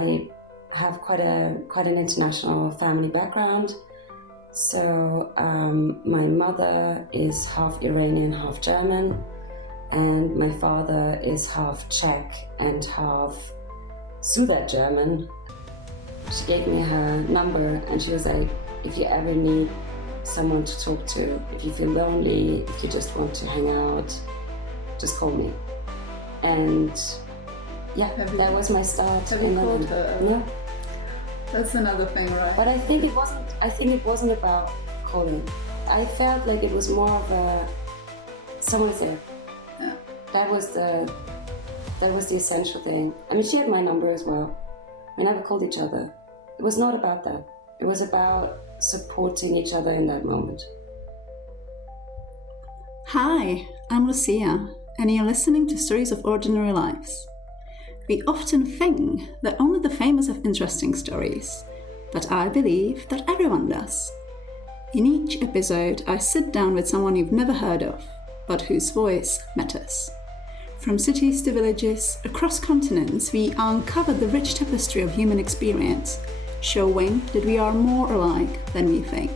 I have quite an international family background. So my mother is half Iranian, half German, and my father is half Czech and half Sudet German. She gave me her number and she was like, if you ever need someone to talk to, if you feel lonely, if you just want to hang out, just call me. And yeah, that was my start. Have you called her? No. That's another thing, right? But I think it wasn't about calling. I felt like it was more of a someone's there. Yeah. That was the essential thing. I mean, she had my number as well. We never called each other. It was not about that. It was about supporting each other in that moment. Hi, I'm Lucia, and you're listening to Stories of Ordinary Lives. We often think that only the famous have interesting stories, but I believe that everyone does. In each episode, I sit down with someone you've never heard of, but whose voice matters. From cities to villages, across continents, we uncover the rich tapestry of human experience, showing that we are more alike than we think.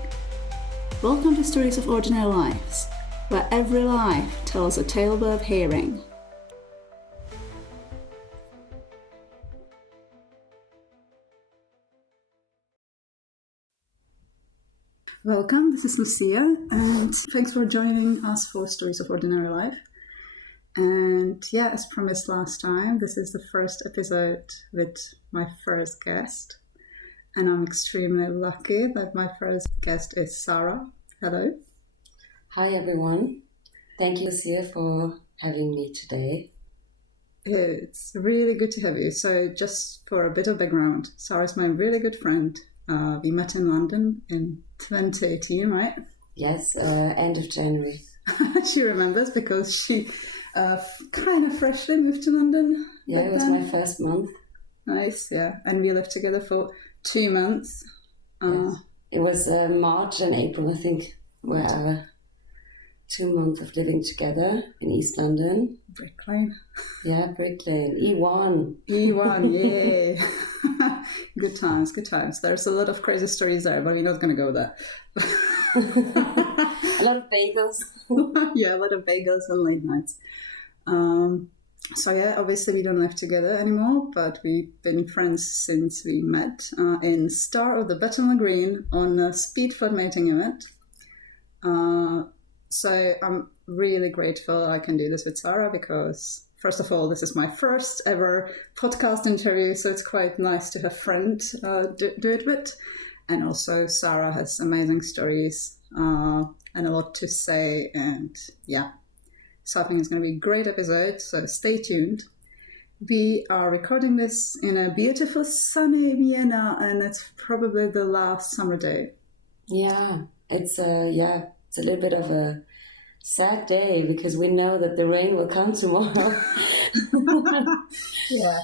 Welcome to Stories of Ordinary Lives, where every life tells a tale worth hearing. Welcome, this is Lucia, and thanks for joining us for Stories of Ordinary Life. And yeah, as promised last time, this is the first episode with my first guest. And I'm extremely lucky that my first guest is Sara. Hello. Hi everyone. Thank you, Lucia, for having me today. It's really good to have you. So just for a bit of background, Sara's my really good friend. We met in London in 2018, right? Yes, end of January. She remembers because she kind of freshly moved to London. Yeah, it was my first month. Nice, yeah. And we lived together for 2 months. Yes. It was March and April, I think, were our 2 months of living together in East London. Brick Lane. Yeah, Brick Lane. E1. E1, yeah. Good times, good times. There's a lot of crazy stories there, but we're not going to go there. A lot of bagels. Yeah, a lot of bagels and late nights. So yeah, obviously we don't live together anymore, but we've been friends since we met in Star of the Bethnal Green on a speed flood mating event. So I'm really grateful I can do this with Sara because, first of all, this is my first ever podcast interview, so it's quite nice to have a friend do it with. And also Sara has amazing stories and a lot to say, and yeah. So I think it's going to be a great episode, so stay tuned. We are recording this in a beautiful sunny Vienna, and it's probably the last summer day. Yeah, it's a little bit of a sad day because we know that the rain will come tomorrow. Yeah,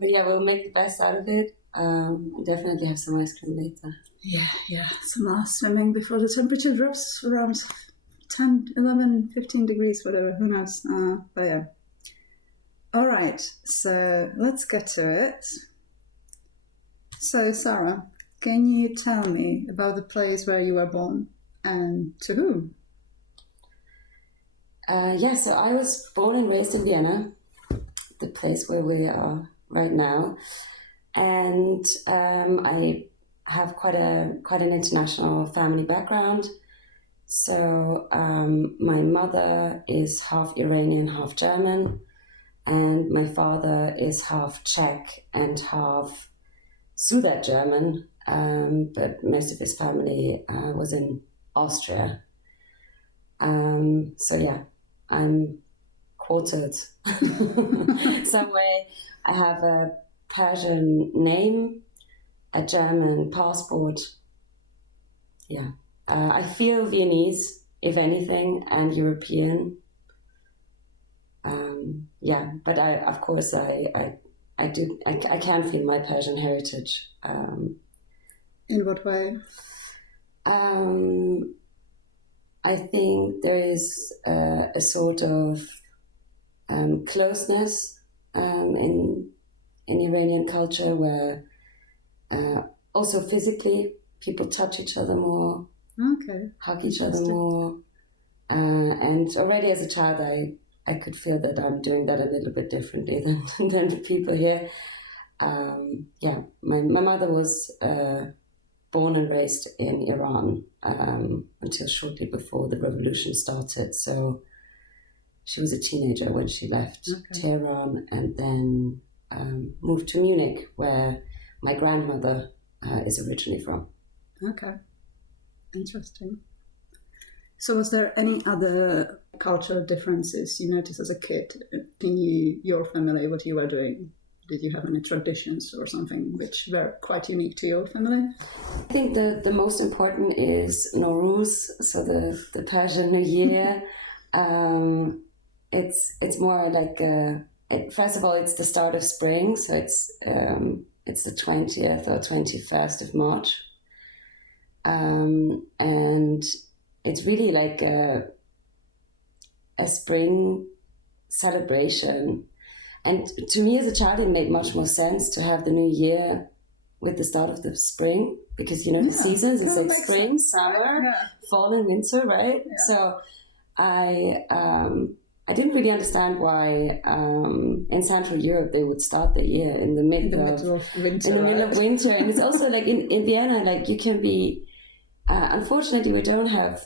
but yeah, we'll make the best out of it. Definitely have some ice cream later. Yeah, some last swimming before the temperature drops around 10, 11, 15 degrees, whatever, who knows. But yeah. All right, so let's get to it. So, Sara, can you tell me about the place where you were born and to whom? So I was born and raised in Vienna, the place where we are right now. And I have quite an international family background. So my mother is half Iranian, half German, and my father is half Czech and half Sudet German, but most of his family was in Austria. So yeah, I'm quartered somewhere. I have a Persian name, a German passport. Yeah. I feel Viennese, if anything, and European. But I can feel my Persian heritage. In what way? I think there is a sort of closeness in in Iranian culture where also physically people touch each other more, hug each other more. And already as a child, I could feel that I'm doing that a little bit differently than the people here. My mother was born and raised in Iran until shortly before the revolution started. So she was a teenager when she left Tehran and then moved to Munich, where my grandmother is originally from. Okay, interesting. So was there any other cultural differences you noticed as a kid in your family, what you were doing? Did you have any traditions or something which were quite unique to your family? I think the most important is Nowruz, so the Persian New Year. It's more like first of all, it's the start of spring, so it's the 20th or 21st of March, and it's really like a spring celebration. And to me as a child, it made much more sense to have the new year with the start of the spring, because, the seasons, it's like spring, summer, fall and winter, right? Yeah. So I didn't really understand why in Central Europe they would start the year in the middle of winter. In the middle of winter. And it's also like in Vienna, like you can be, unfortunately we don't have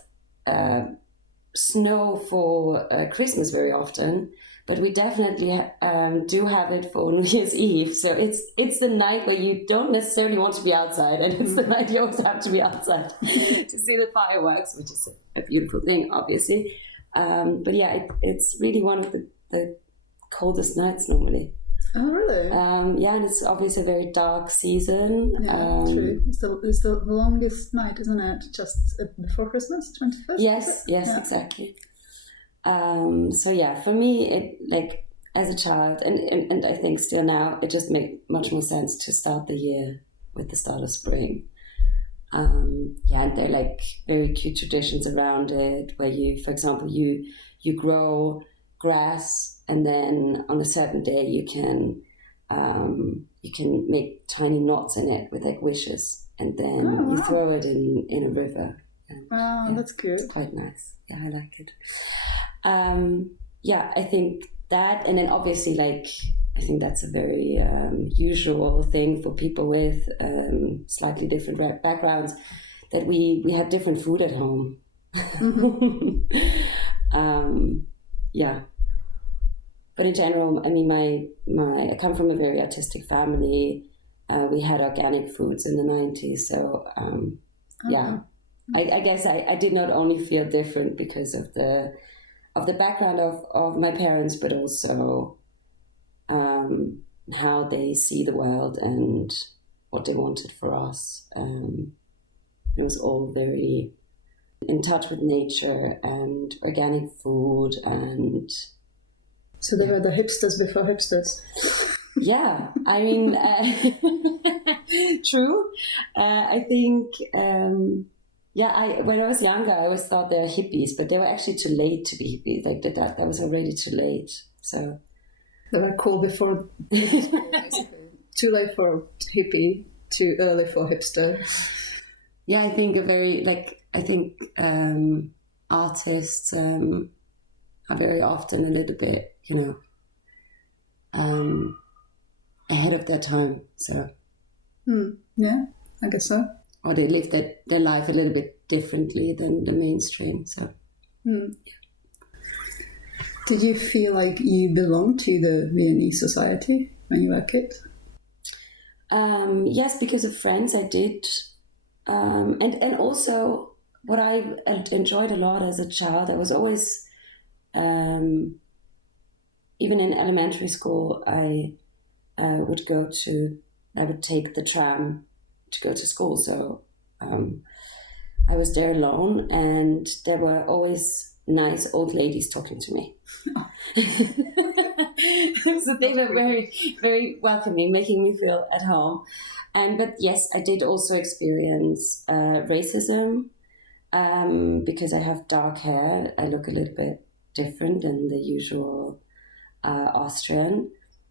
snow for Christmas very often, but we definitely do have it for New Year's Eve. So it's the night where you don't necessarily want to be outside, and it's the night you always have to be outside to see the fireworks, which is a beautiful thing, obviously. But yeah, it's really one of the coldest nights normally. Oh, really? And it's obviously a very dark season. Yeah, true. It's the longest night, isn't it? Just before Christmas, 21st? Yes, exactly. So yeah, for me, it like as a child, and I think still now, it just makes much more sense to start the year with the start of spring. And there are like very cute traditions around it, where for example, you grow grass, and then on a certain day you can make tiny knots in it with like wishes, and then you throw it in a river. And, that's cute. It's quite nice. Yeah, I like it. I think that, and then obviously like I think that's a very usual thing for people with slightly different backgrounds, that we had different food at home. But in general, I mean, I come from a very artistic family. We had organic foods in the 90s, so I guess I did not only feel different because of the background of my parents, but also how they see the world and what they wanted for us. It was all very in touch with nature and organic food, and so they were the hipsters before hipsters. Yeah, I mean, true. I think, when I was younger, I always thought they were hippies, but they were actually too late to be hippies. Like that was already too late. So they were cool before. Too late for hippie, too early for hipster. Yeah, I think artists are very often a little bit, ahead of their time. So yeah, I guess so. Or they live their life a little bit differently than the mainstream. So Did you feel like you belonged to the Viennese society when you were a kid? Yes, because of friends I did. And also what I enjoyed a lot as a child, I was always, even in elementary school, I would take the tram to go to school. So I was there alone, and there were always nice old ladies talking to me. So they were very, very welcoming, making me feel at home. But yes, I did also experience racism because I have dark hair. I look a little bit different than the usual Austrian.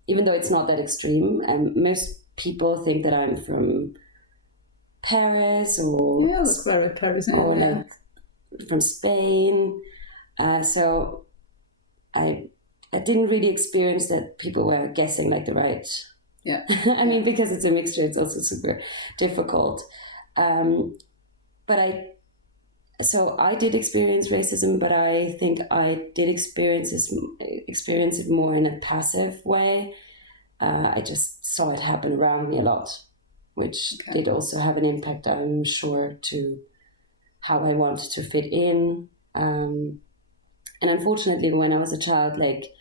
even though it's not that extreme. Most people think that I'm from Paris or looks very Parisian, or like from Spain. So I didn't really experience that people were guessing like the right. Yeah. I mean, because it's a mixture, it's also super difficult. But I did experience racism, but I think I did experience it more in a passive way. I just saw it happen around me a lot, which did also have an impact, I'm sure, to how I wanted to fit in. And unfortunately, when I was a child, like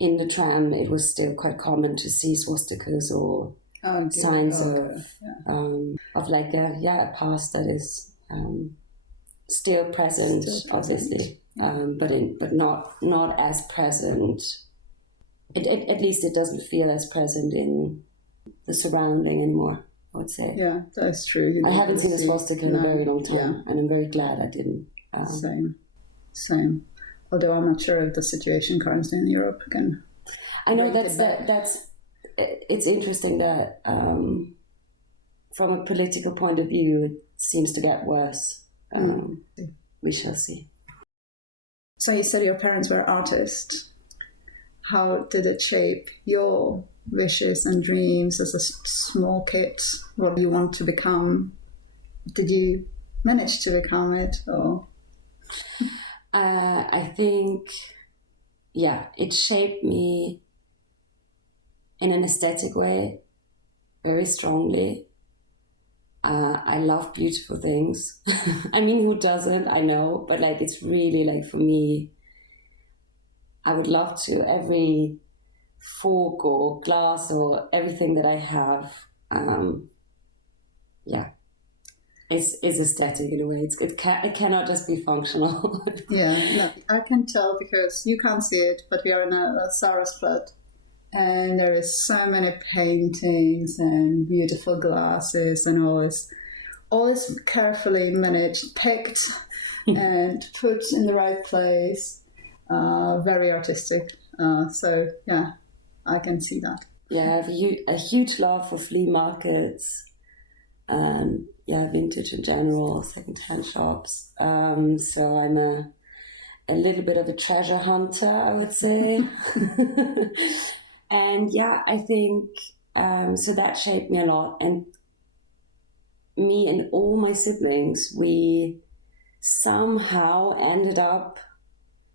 in the tram, it was still quite common to see swastikas or signs of like a past that is still present, obviously, but not as present. At least it doesn't feel as present in the surrounding anymore, I would say. Yeah, that's true. I haven't seen a swastika in a very long time, and I'm very glad I didn't. Same. Although I'm not sure if the situation currently in Europe can. I know it's interesting that from a political point of view, it seems to get worse. We shall see. So you said your parents were artists. How did it shape your wishes and dreams as a small kid? What do you want to become? Did you manage to become it, or? I think, it shaped me in an aesthetic way very strongly. I love beautiful things. I mean, who doesn't? I know, but like, it's really like, for me, I would love to, every fork or glass or everything that I have, is aesthetic in a way. It cannot just be functional. I can tell because you can't see it, but we are in a Sara's flat, and there is so many paintings and beautiful glasses and all this carefully managed, picked, and put in the right place. Very artistic. I can see that. Yeah, I have a huge love for flea markets and vintage in general, secondhand shops. So I'm a little bit of a treasure hunter, I would say. And I think so that shaped me a lot. And me and all my siblings, we somehow ended up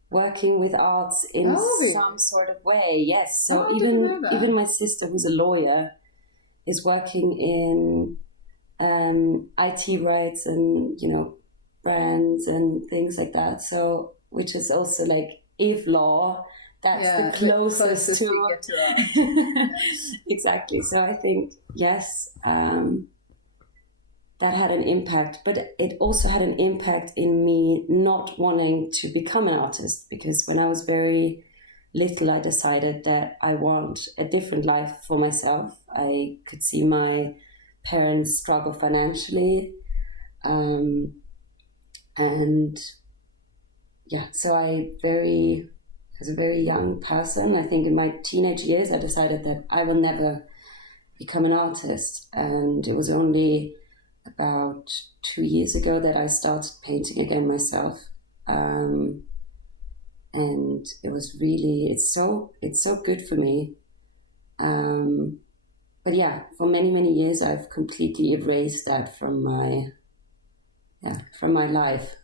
working with arts in some sort of way. Yes. So even my sister, who's a lawyer, is working in IT rights and, brands and things like that. So, which is also like, if law, that's the closest to it. Exactly. So I think, yes, that had an impact, but it also had an impact in me not wanting to become an artist, because when I was very little, I decided that I want a different life for myself. I could see my parents struggle financially. So as a very young person, I think in my teenage years, I decided that I will never become an artist. And it was only about 2 years ago that I started painting again myself. And it was really, it's so good for me. But for many, many years, I've completely erased that from my life.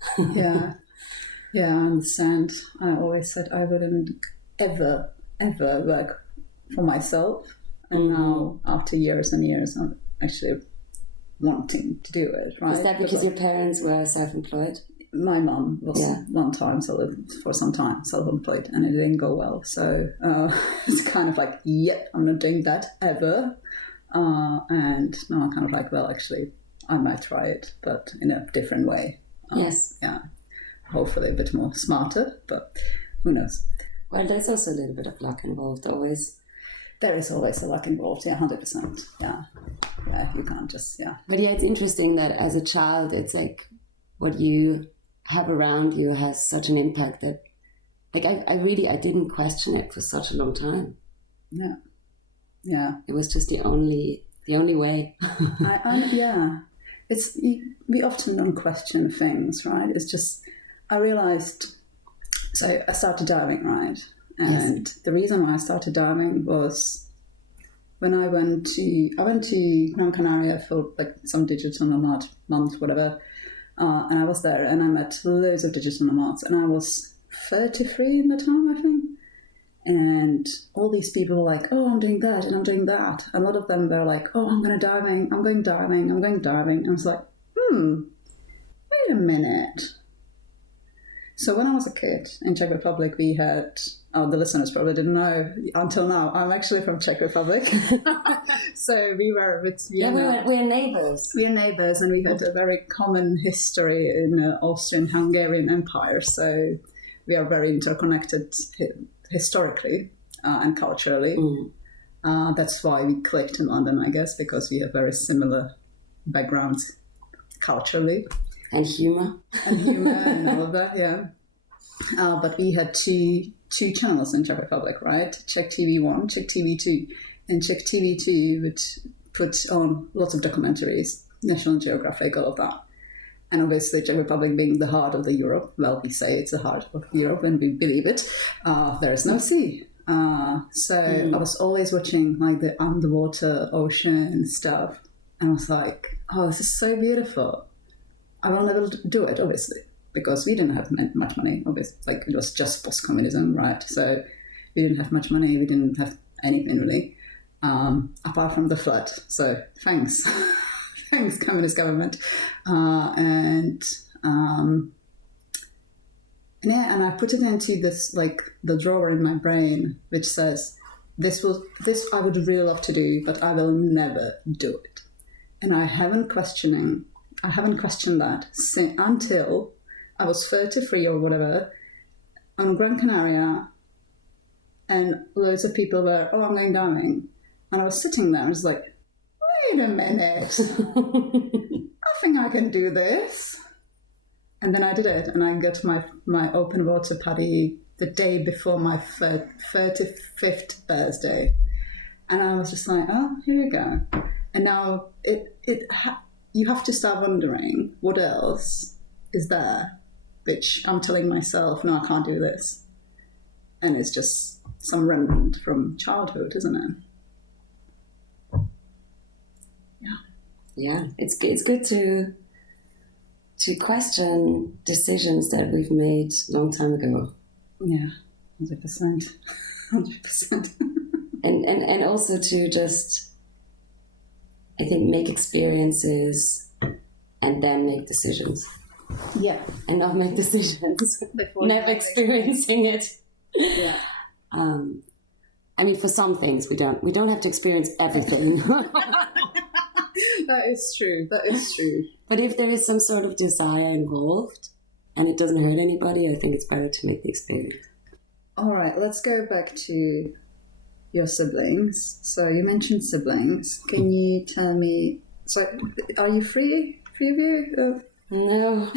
I understand. I always said I wouldn't ever work for myself. And now, after years and years, I'm actually wanting to do it, right? Is that because your parents were self-employed? My mum was one time for some time self-employed, and it didn't go well. So it's kind of like, I'm not doing that ever. And now I'm kind of like, well, actually, I might try it, but in a different way. Yes. Yeah. Hopefully a bit more smarter, but who knows? Well, there's also a little bit of luck involved always. There is always a luck involved, 100%. Yeah, you can't just, But it's interesting that as a child, it's like what you have around you has such an impact that, like, I didn't question it for such a long time. Yeah. Yeah. It was just the only way. Yeah. We often don't question things, right? It's just, I realized, so I started diving, right? And the reason why I started diving was when I went to Gran Canaria for like some digital nomad month, whatever. And I was there and I met loads of digital nomads, and I was 33 in the time, I think. And all these people were like, oh, I'm doing that and I'm doing that. And a lot of them were like, oh, I'm going diving. And I was like, wait a minute. So when I was a kid in Czech Republic, we had, the listeners probably didn't know until now, I'm actually from Czech Republic. So we were with Vienna. We're neighbours. We're neighbours, and we had a very common history in the Austrian-Hungarian Empire. So we are very interconnected historically and culturally. That's why we clicked in London, I guess, because we have very similar backgrounds culturally. And humour. And all of that, yeah. But we had two channels in Czech Republic, right? Czech TV 1, Czech TV 2. And Czech TV 2 would put on lots of documentaries, National Geographic, all of that. And obviously Czech Republic being the heart of the Europe, well, we say it's the heart of Europe and we believe it, there is no sea. So I was always watching like the underwater ocean stuff. And I was like, oh, this is so beautiful. I will never do it, obviously, because we didn't have much money. Obviously, like it was just post-communism, right? So we didn't have much money. We didn't have anything really, apart from the flood. So thanks, thanks, communist government. And I put it into this like the drawer in my brain, which says this I would really love to do, but I will never do it. And I haven't questioned that until I was 33 or whatever on Gran Canaria, and loads of people were, oh, I'm going diving. And I was sitting there and I was like, wait a minute, I think I can do this. And then I did it, and I got my open water PADI the day before my 35th birthday. And I was just like, oh, here we go. And now you have to start wondering what else is there, which I'm telling myself, no, I can't do this. And it's just some remnant from childhood, isn't it? Yeah, it's good to question decisions that we've made a long time ago. Yeah, 100%. 100%. And also to just, I think, make experiences and then make decisions. Yeah. And not make decisions never experiencing it. Yeah. I mean, for some things we don't have to experience everything. That is true. But if there is some sort of desire involved and it doesn't hurt anybody, I think it's better to make the experience. All right, let's go back to your siblings. So you mentioned siblings. Can you tell me, so are you three of you? No.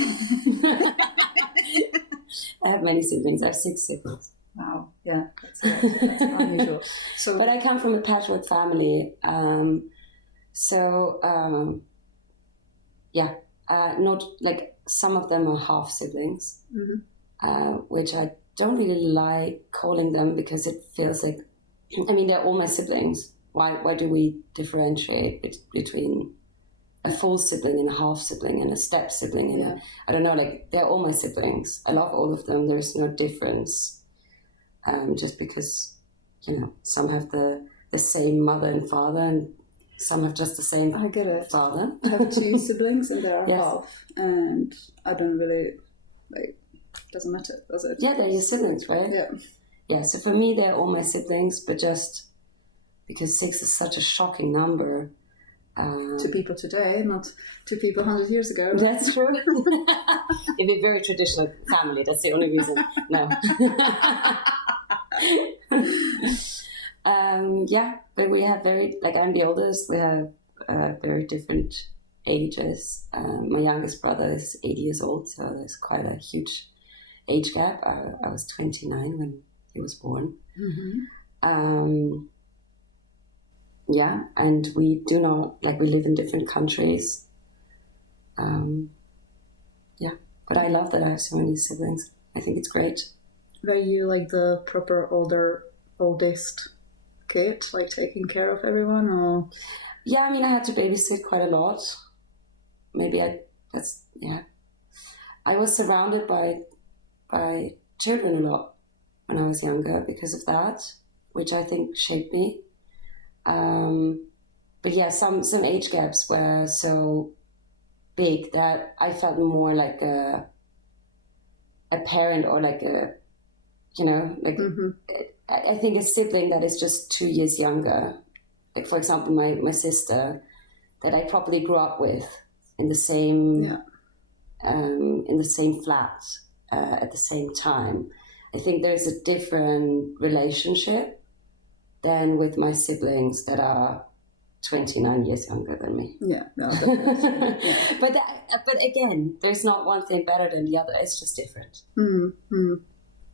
I have many siblings. I have 6 siblings. Wow, yeah, that's unusual. So, but I come from a patchwork family. Not like some of them are half siblings, which I don't really like calling them because it feels like, I mean, they're all my siblings. Why do we differentiate between a full sibling and a half sibling and a step sibling? And I don't know, like they're all my siblings. I love all of them. There's no difference. Just because, some have the same mother and father and some have just the same I get it. father. I have 2 siblings and they're half, and I don't really, doesn't matter, does it? Yeah, they're your siblings, right? Yeah. Yeah, so for me, they're all my siblings, but just because 6 is such a shocking number. To people today, not to people 100 years ago. That's true. It'd be a very traditional family, that's the only reason. No. But we have I'm the oldest, we have very different ages. My youngest brother is 80 years old, so there's quite a huge age gap. I was 29 when he was born. yeah, and we do not, like, we live in different countries. Yeah, but I love that I have so many siblings. I think it's great. Were you like the proper oldest kid, like taking care of everyone, or? Yeah, I mean, I had to babysit quite a lot. I was surrounded by children a lot when I was younger because of that, which I think shaped me. But yeah, some age gaps were so big that I felt more like a parent, or like a, like, I think a sibling that is just 2 years younger. Like, for example, my sister that I probably grew up with in the same flat at the same time. I think there's a different relationship than with my siblings that are 29 years younger than me. Yeah, no, definitely. Yeah. But again, there's not one thing better than the other. It's just different.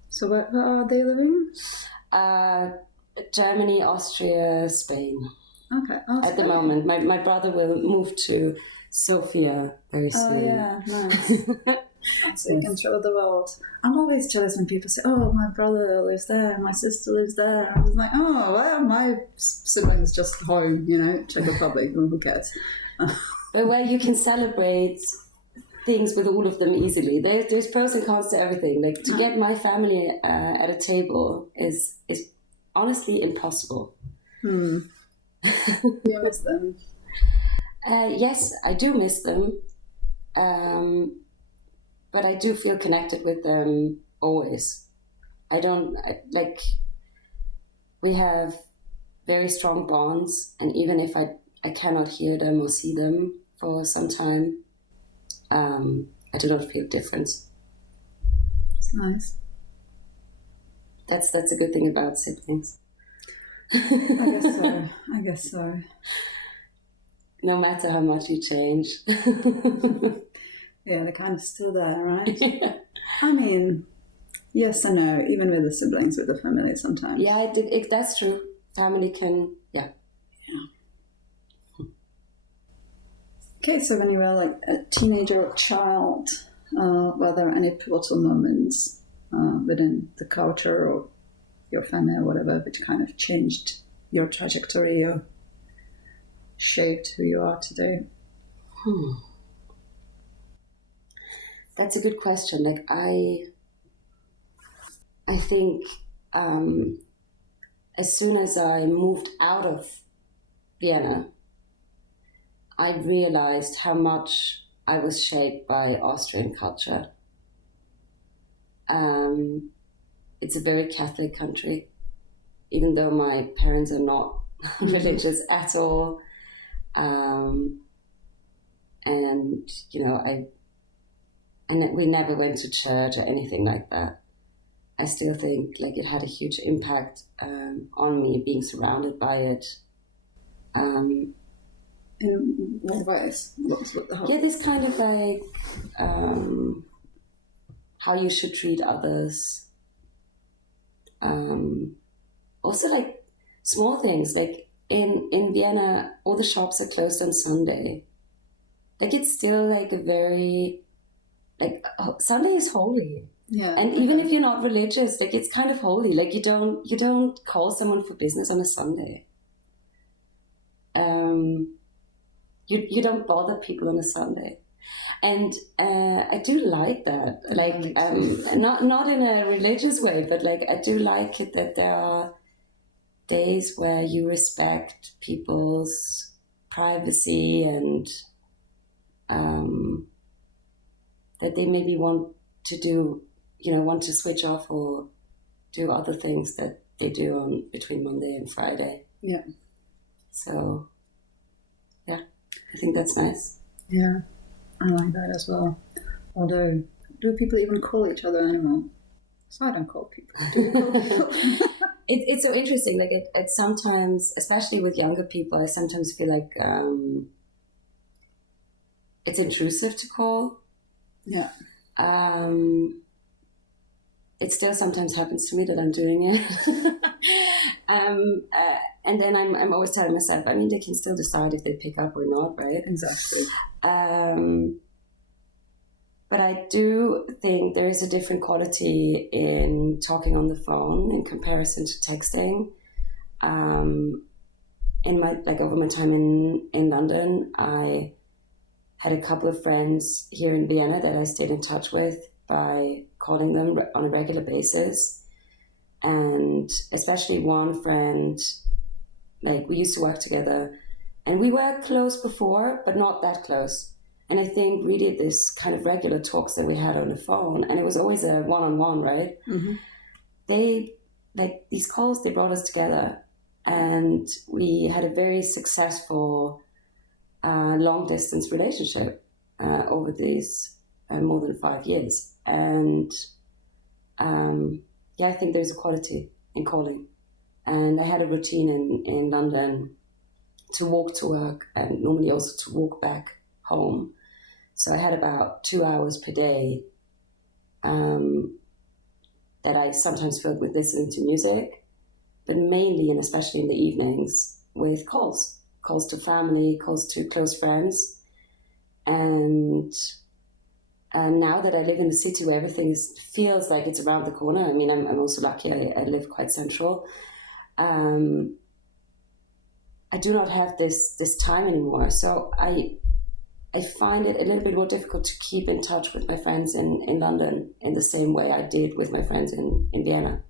So where are they living? Germany, Austria, Spain. Okay. Oh, at the moment, my brother will move to Sofia very soon. Oh yeah, nice. So you can travel the world. I'm always jealous when people say, "Oh, my brother lives there, my sister lives there." I'm just like, "Oh, well, my siblings just home, Czech Republic. Who cares?" But where you can celebrate things with all of them easily. There's pros and cons to everything. Like, to get my family at a table is honestly impossible. Do you miss them? Yes, I do miss them. But I do feel connected with them always. We have very strong bonds, and even if I cannot hear them or see them for some time, I do not feel difference. It's nice. That's a good thing about siblings. I guess so. No matter how much you change. Yeah, they're kind of still there, right? Yeah. I mean, yes and no, even with the siblings, with the family sometimes. Yeah, that's true. Family can, yeah. Okay, so when you were like a teenager or child, were there any pivotal moments within the culture or your family or whatever which kind of changed your trajectory or shaped who you are today? That's a good question. Like, I think as soon as I moved out of Vienna, I realized how much I was shaped by Austrian culture. It's a very Catholic country, even though my parents are not religious at all. And we never went to church or anything like that. I still think like it had a huge impact on me, being surrounded by it. In what ways? Yeah, this kind of like how you should treat others. Also, like small things, like in Vienna, all the shops are closed on Sunday. Like, it's still like a very, like, Sunday is holy. Yeah. And even if you're not religious, like, it's kind of holy. Like, you don't call someone for business on a Sunday. You don't bother people on a Sunday. And I do like that. Like, not in a religious way, but like, I do like it that there are days where you respect people's privacy and that they maybe want to switch off or do other things that they do between Monday and Friday. Yeah. So, yeah, I think that's nice. Yeah, I like that as well. Although, do people even call each other anymore? So I don't call people. Do you call people? It's so interesting. Like, it sometimes, especially with younger people, I sometimes feel like it's intrusive to call. Yeah. It still sometimes happens to me that I'm doing it. And then I'm always telling myself, I mean, they can still decide if they pick up or not, right? Exactly. But I do think there is a different quality in talking on the phone in comparison to texting. Over my time in London, I had a couple of friends here in Vienna that I stayed in touch with by calling them on a regular basis. And especially one friend, like we used to work together and we were close before, but not that close. And I think really this kind of regular talks that we had on the phone, and it was always a one-on-one, right? Mm-hmm. These calls, they brought us together, and we had a very successful long-distance relationship over these more than 5 years. And I think there's a quality in calling. And I had a routine in London to walk to work and normally also to walk back home. So I had about 2 hours per day that I sometimes filled with listening to music, but mainly and especially in the evenings with calls to family, calls to close friends. And now that I live in a city where everything feels like it's around the corner, I mean, I'm also lucky I live quite central. I do not have this time anymore. So I find it a little bit more difficult to keep in touch with my friends in London in the same way I did with my friends in Vienna.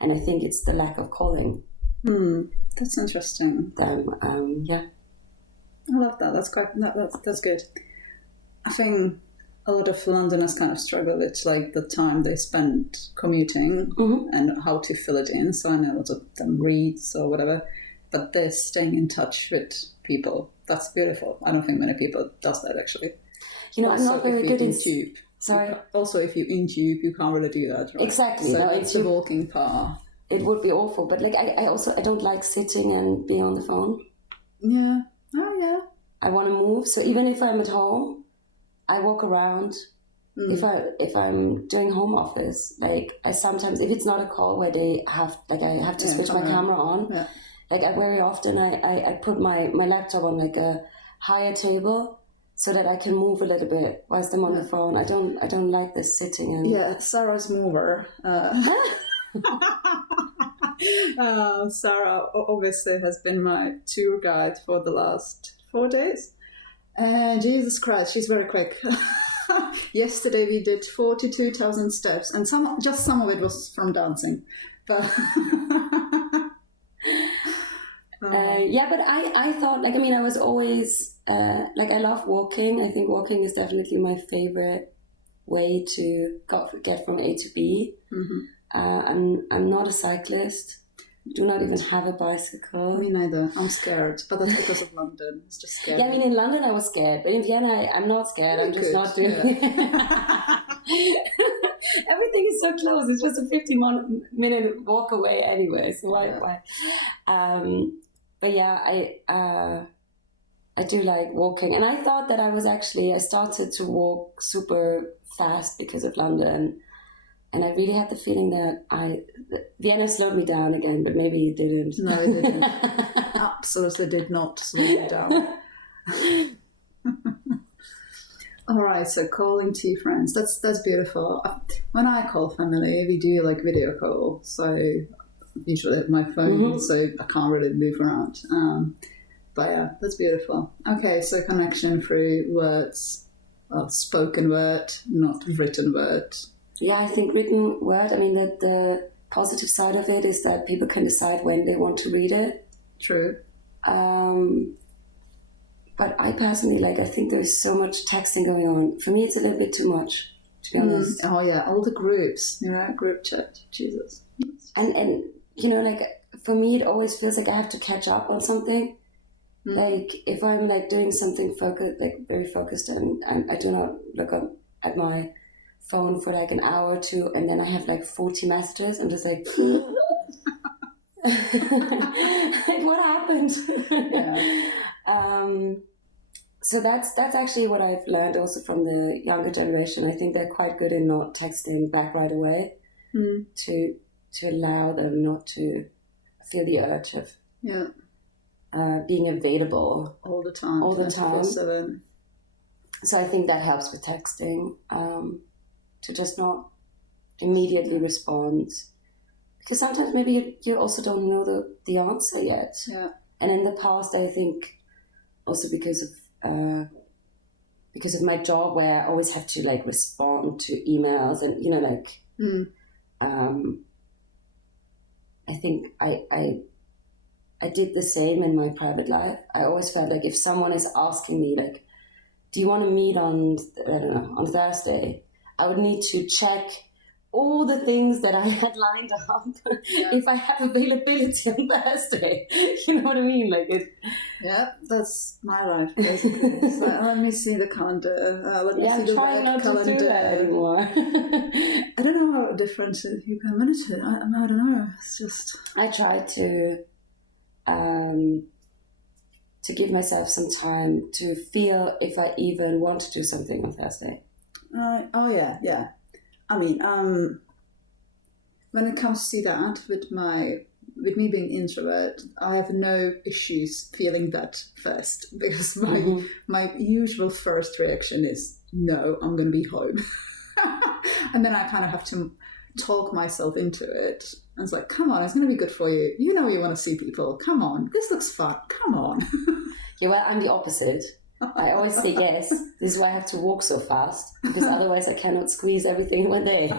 And I think it's the lack of calling. That's interesting. Yeah. I love that. That's good. I think a lot of Londoners kind of struggle with like the time they spend commuting and how to fill it in. So I know a lot of them reads or whatever, but they're staying in touch with people. That's beautiful. I don't think many people does that actually. You know, also, I'm not very good in tube. Sorry. Also, if you're in tube, you can't really do that, right? Exactly. So it's the walking part. It would be awful, but like I don't like sitting and being on the phone. Yeah. Oh yeah. I want to move. So even if I'm at home, I walk around. If I'm doing home office, like I sometimes, if it's not a call where I have to switch my camera on. Yeah. Like very often I put my laptop on like a higher table so that I can move a little bit whilst I'm on the phone. I don't like this sitting and Sara's mover. Sara obviously has been my tour guide for the last 4 days. And Jesus Christ, she's very quick. Yesterday we did 42,000 steps, and some of it was from dancing. But but I thought, like, I mean, I was always, I love walking. I think walking is definitely my favorite way to get from A to B. I'm not a cyclist. Do not even have a bicycle. Me neither. I'm scared, but that's because of London. It's just scary. Yeah, I mean, in London I was scared, but in Vienna I'm not scared. I'm just not doing it. Everything is so close. It's just a 15-minute walk away anyway. So why? But yeah, I do like walking, and I thought that I started to walk super fast because of London. And I really had the feeling that Vienna slowed me down again, but maybe it didn't. No, it didn't. Absolutely did not slow me down. All right, so calling two friends, that's beautiful. When I call family, we do like video call. So usually my phone, so I can't really move around. But yeah, that's beautiful. Okay, so connection through words, spoken word, not written word. Yeah, I think written word, I mean, that the positive side of it is that people can decide when they want to read it. True. But I personally, I think there's so much texting going on. For me, it's a little bit too much, to be honest. Oh, yeah, all the groups, group chat, Jesus. And for me, it always feels like I have to catch up on something. Like, if I'm, doing something focused, very focused, and I do not look up at my phone for an hour or two, and then I have 40 messages. I'm just like, what happened? Yeah. So that's actually what I've learned also from the younger generation. I think they're quite good in not texting back right away to allow them not to feel the urge of being available all the time. 24/7. So I think that helps with texting, to just not immediately respond. Because sometimes maybe you also don't know the answer yet. Yeah. And in the past, I think also because of my job, where I always have to like respond to emails and, you know, like, I think I did the same in my private life. I always felt like if someone is asking me like, do you want to meet on, I don't know, on Thursday? I would need to check all the things that I had lined up if I have availability on Thursday. You know what I mean? Like it. Yeah, that's my life basically. So let me see the calendar. Let me see I'm the trying not calendar. to do that anymore. I don't know how different you can manage it. I don't know. It's just. I try to give myself some time to feel if I even want to do something on Thursday. Yeah. I mean, when it comes to that, with me being introvert, I have no issues feeling that first, because my usual first reaction is, no, I'm going to be home. And then I kind of have to talk myself into it. And it's like, come on, it's going to be good for you. You know you want to see people. Come on, this looks fun. Come on. Yeah, well, I'm the opposite. I always say yes. This is why I have to walk so fast, because otherwise I cannot squeeze everything in one day.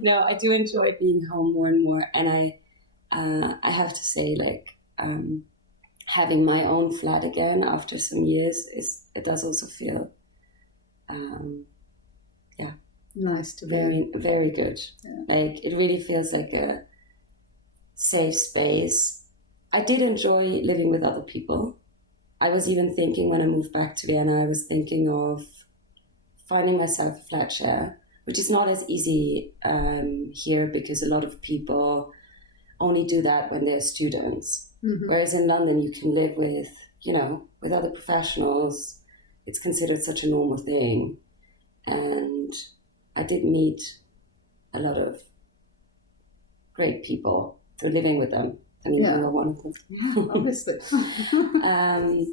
No, I do enjoy being home more and more, and I have to say, like, having my own flat again after some years it does also feel, nice to be. Very, very good. Yeah. Like it really feels like a safe space. I did enjoy living with other people. I was even thinking when I moved back to Vienna, I was thinking of finding myself a flat share, which is not as easy here, because a lot of people only do that when they're students. Mm-hmm. Whereas in London, you can live with other professionals. It's considered such a normal thing. And I did meet a lot of great people through living with them. I mean, you were one of them. Yeah, obviously. And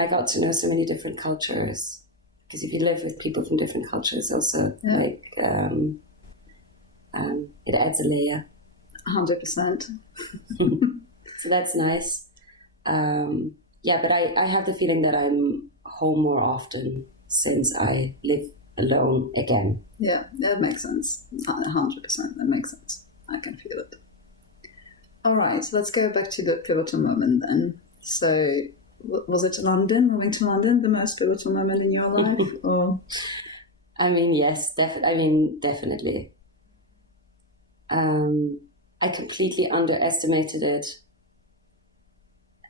I got to know so many different cultures, because if you live with people from different cultures, also it adds a layer. 100%. So that's nice. But I have the feeling that I'm home more often since I live alone again. Yeah, that makes sense. 100%. That makes sense. I can feel it. All right, so let's go back to the pivotal moment then. So, was it London, moving to London, the most pivotal moment in your life? Or? I mean, yes, definitely. I completely underestimated it.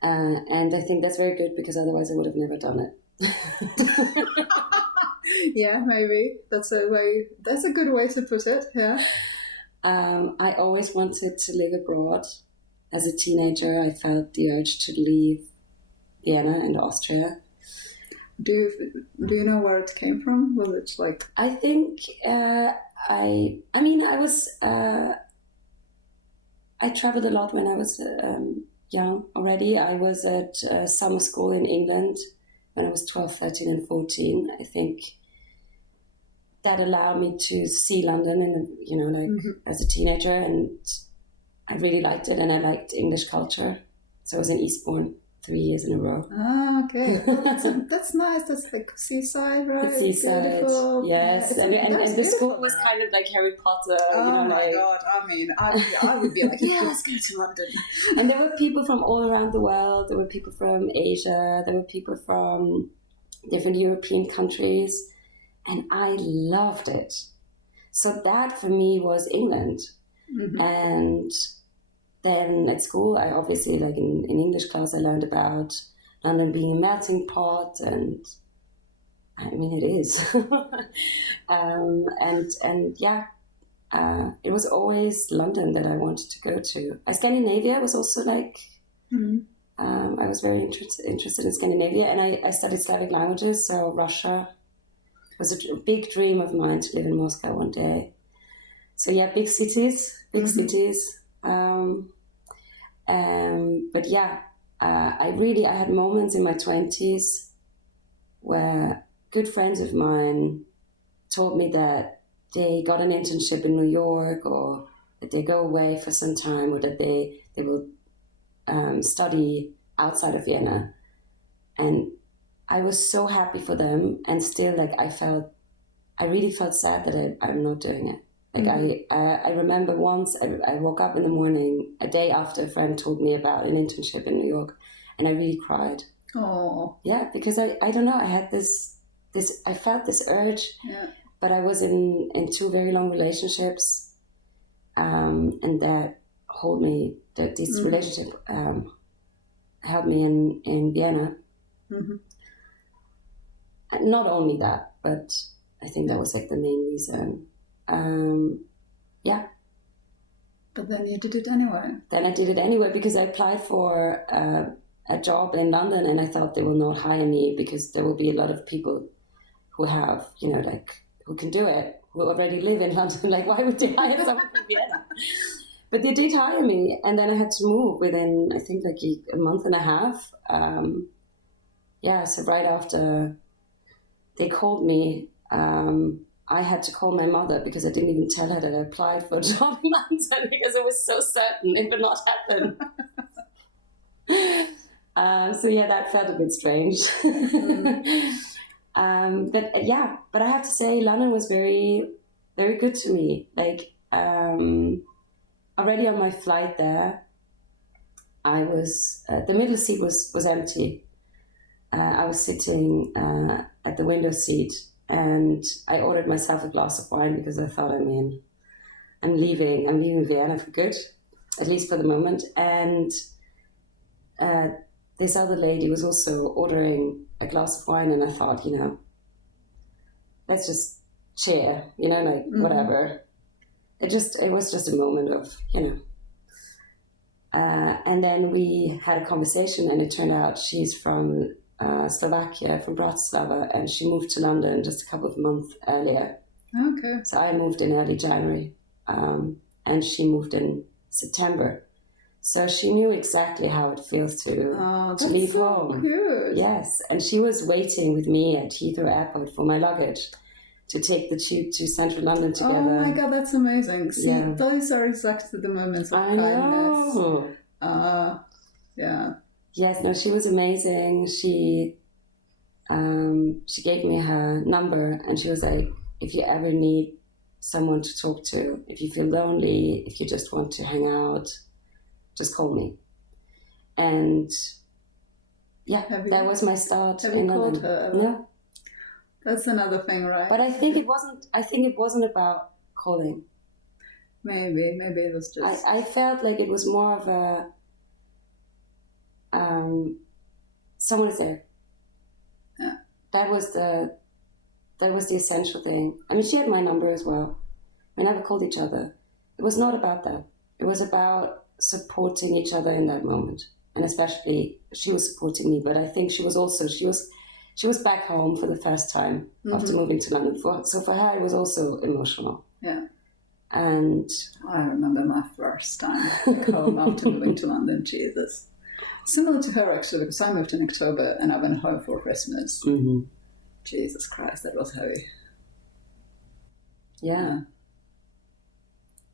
And I think that's very good, because otherwise I would have never done it. Yeah, maybe. That's a good way to put it, yeah. I always wanted to live abroad. As a teenager, I felt the urge to leave Vienna and Austria. Do you know where it came from? Was it like? I think I traveled a lot when I was young already. I was at summer school in England when I was 12, 13 and 14. I think that allowed me to see London as a teenager, and I really liked it, and I liked English culture. So I was in Eastbourne 3 years in a row. Ah, okay. Well, that's nice. That's like seaside, right? The seaside, beautiful. Yes. Yeah, and the school was kind of like Harry Potter. Oh my God. I mean, I would be like, yeah, let's go to London. And there were people from all around the world. There were people from Asia. There were people from different European countries. And I loved it. So that for me was England. Mm-hmm. And then at school, I obviously, like in English class, I learned about London being a melting pot, and I mean, it is. It was always London that I wanted to go to. Scandinavia was also like, I was very interested in Scandinavia, and I studied Slavic languages, so Russia was a big dream of mine to live in Moscow one day. So yeah, big cities. But yeah, I had moments in my 20s where good friends of mine told me that they got an internship in New York, or that they go away for some time, or that they will study outside of Vienna. And I was so happy for them, and still, like, I really felt sad that I'm not doing it. Like, I remember once I woke up in the morning a day after a friend told me about an internship in New York, and I really cried. Oh. Yeah, because I don't know, I had this I felt this urge, but I was in 2 very long relationships, and that this relationship held me in Vienna. Mm-hmm. And not only that, but I think that was like the main reason. Yeah. But then you did it anyway. Then I did it anyway because I applied for a job in London, and I thought they will not hire me because there will be a lot of people who have, who can do it, who already live in London. Like, why would they hire someone from Vienna? But they did hire me, and then I had to move within, I think, like a month and a half. So right after they called me, I had to call my mother because I didn't even tell her that I applied for a job in London because I was so certain it would not happen. That felt a bit strange. But I have to say London was very, very good to me. Like, already on my flight there, I was, the middle seat was empty. I was sitting at the window seat, and I ordered myself a glass of wine because I thought, I'm leaving Vienna for good, at least for the moment. And this other lady was also ordering a glass of wine, and I thought, let's just cheer, whatever. It was just a moment of, and then we had a conversation, and it turned out she's from Slovakia, from Bratislava, and she moved to London just a couple of months earlier. Okay. So I moved in early January, and she moved in September. So she knew exactly how it feels to leave home. Good. Yes, and she was waiting with me at Heathrow Airport for my luggage to take the tube to central London together. Oh my God, that's amazing. See, those are exactly the moments of kindness. Know. Yeah. Yes, no, she was amazing. She gave me her number, and she was like, if you ever need someone to talk to, if you feel lonely, if you just want to hang out, just call me. And that was my start. Have you called her? No. That's another thing, right? But I think it wasn't about calling. Maybe it was just. I felt like it was more of a someone is there. Yeah. That was the essential thing. I mean, she had my number as well. We never called each other. It was not about that. It was about supporting each other in that moment, and especially she was supporting me. But I think she was back home for the first time after moving to London. So for her, it was also emotional. Yeah. And I remember my first time back home after moving to London. Jesus. Similar to her, actually, because I moved in October and I went home for Christmas. Mm-hmm. Jesus Christ, that was heavy. Yeah.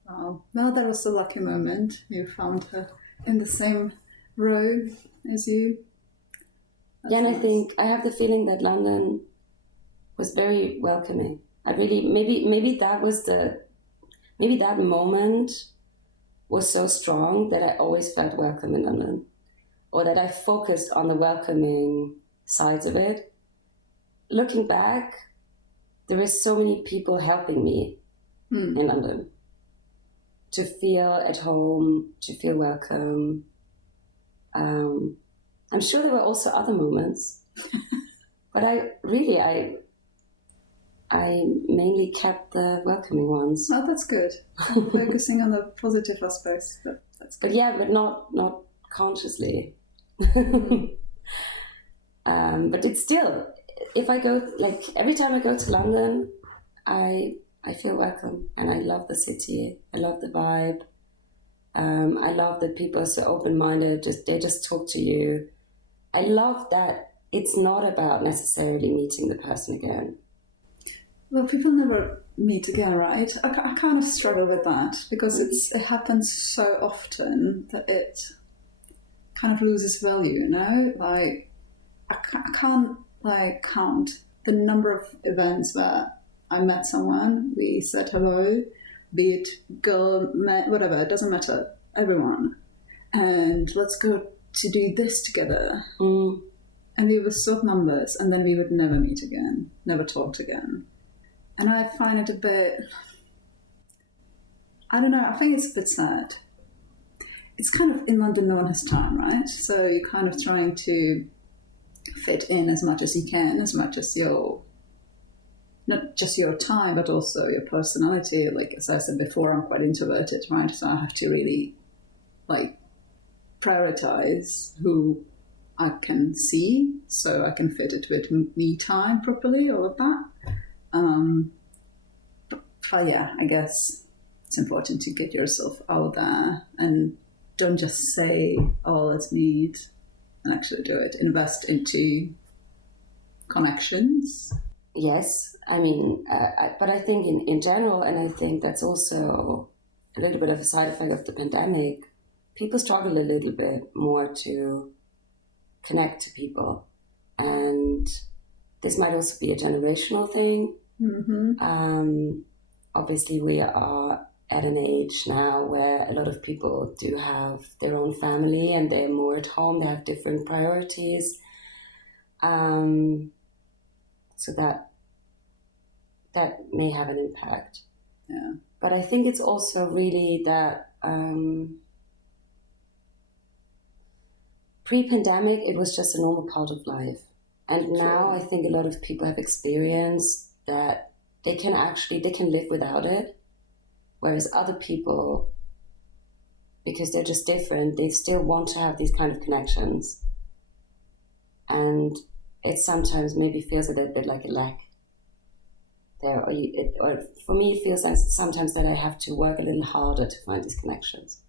Wow. Well, that was a lucky moment. You found her in the same row as you. That's and nice. I think I have the feeling that London was very welcoming. I really, maybe that moment was so strong that I always felt welcome in London, or that I focused on the welcoming sides of it. Looking back, there is so many people helping me in London to feel at home, to feel welcome. I'm sure there were also other moments, but I mainly kept the welcoming ones. Oh, that's good. Focusing on the positive aspects. That's good. But not consciously. But it's still, if I go, like, every time I go to London, I I feel welcome, and I love the city. I love the vibe. I love that people are so open-minded. They just talk to you. I love that it's not about necessarily meeting the person again. Well, people never meet again, right? I kind of struggle with that because it happens so often that it kind of loses value, you know? Like, I can't like count the number of events where I met someone, we said hello, be it girl, man, whatever, it doesn't matter, everyone. And let's go to do this together. Mm. And we would swap numbers, and then we would never meet again, never talked again. And I find it a bit, I don't know, I think it's a bit sad. It's kind of in London, no one has time, right? So you're kind of trying to fit in as much as you can, as much as your, not just your time, but also your personality. Like, as I said before, I'm quite introverted, right? So I have to really, like, prioritize who I can see so I can fit it with me time properly, all of that. But yeah, I guess it's important to get yourself out there and don't just say, oh, let's meet, and actually do it. Invest into connections. Yes, I mean, but I think in general, and I think that's also a little bit of a side effect of the pandemic, people struggle a little bit more to connect to people. And this might also be a generational thing. Mm-hmm. Obviously, we are at an age now where a lot of people do have their own family and they're more at home, they have different priorities. So that may have an impact. Yeah. But I think it's also really that pre-pandemic, it was just a normal part of life. And now I think a lot of people have experienced that they can live without it. Whereas other people, because they're just different, they still want to have these kind of connections. And it sometimes maybe feels a little bit like a lack there. Or for me, it feels like sometimes that I have to work a little harder to find these connections.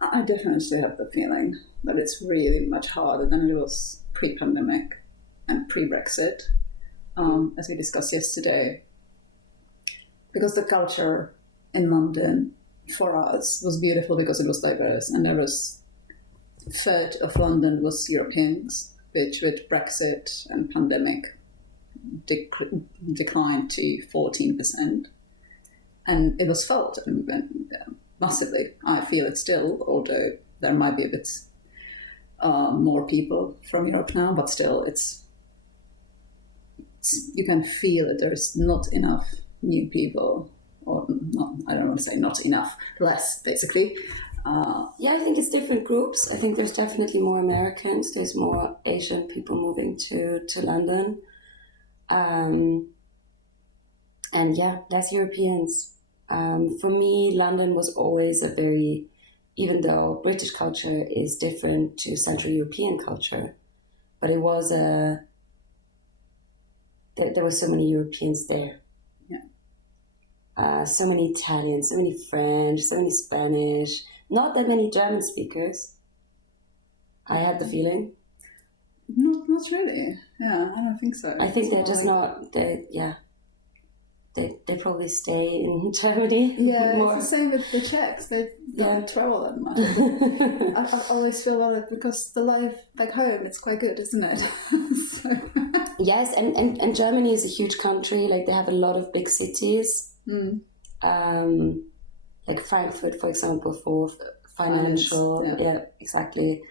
I definitely have the feeling that it's really much harder than it was pre-pandemic and pre-Brexit, as we discussed yesterday. Because the culture in London for us was beautiful because it was diverse, and there was a third of London was Europeans, which with Brexit and pandemic declined to 14%. And it was felt massively. I feel it still, although there might be a bit more people from Europe now, but still it's you can feel that there's not enough new people, or not, I don't want to say not enough, less basically. Yeah, I think it's different groups. I think there's definitely more Americans, there's more Asian people moving to London. And yeah, less Europeans. For me, London was always a very, even though British culture is different to Central European culture, but it was there were so many Europeans there. So many Italians, so many French, so many Spanish, not that many German speakers. I had the feeling. Not really. Yeah, I don't think so. I think they're just not, they probably stay in Germany. Yeah, more. It's the same with the Czechs. They don't travel that much. I always feel well because the life back home, it's quite good, isn't it? So. Yes, and Germany is a huge country. Like, they have a lot of big cities. Like Frankfurt, for example, for financial. Yeah, exactly.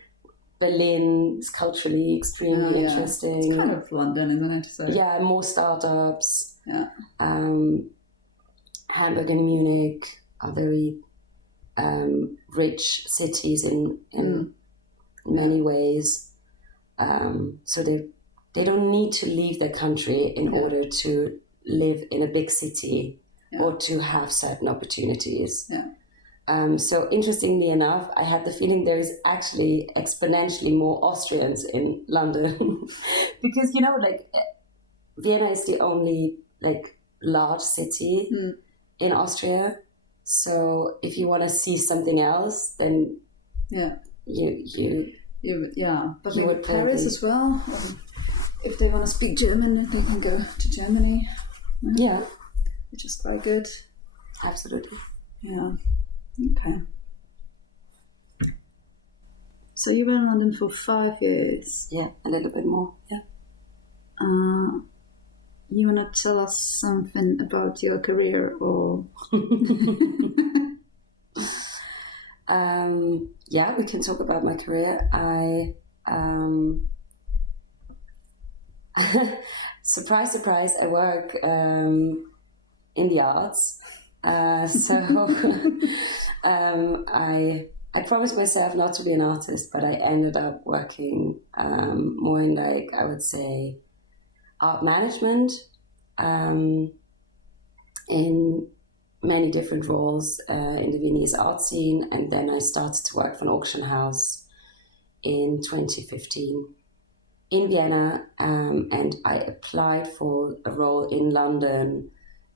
Berlin is culturally extremely interesting. It's kind of London, isn't it? So. Yeah, more startups. Yeah. Hamburg and Munich are very rich cities in many ways. So they don't need to leave their country in order to live in a big city or to have certain opportunities. Yeah. So interestingly enough, I had the feeling there is actually exponentially more Austrians in London because, like, Vienna is the only, like, large city in Austria. So if you want to see something else, then you but you like would Paris probably... as well. If they want to speak German, they can go to Germany. Yeah, which is quite good. absolutely. Yeah. Okay. So you were in London for 5 years. Yeah, a little bit more. Yeah. You want to tell us something about your career, or? Yeah, we can talk about my career. Surprise, surprise, I work in the arts. I promised myself not to be an artist, but I ended up working more in, like, I would say, art management, in many different roles in the Viennese art scene. And then I started to work for an auction house in 2015 in Vienna, and I applied for a role in London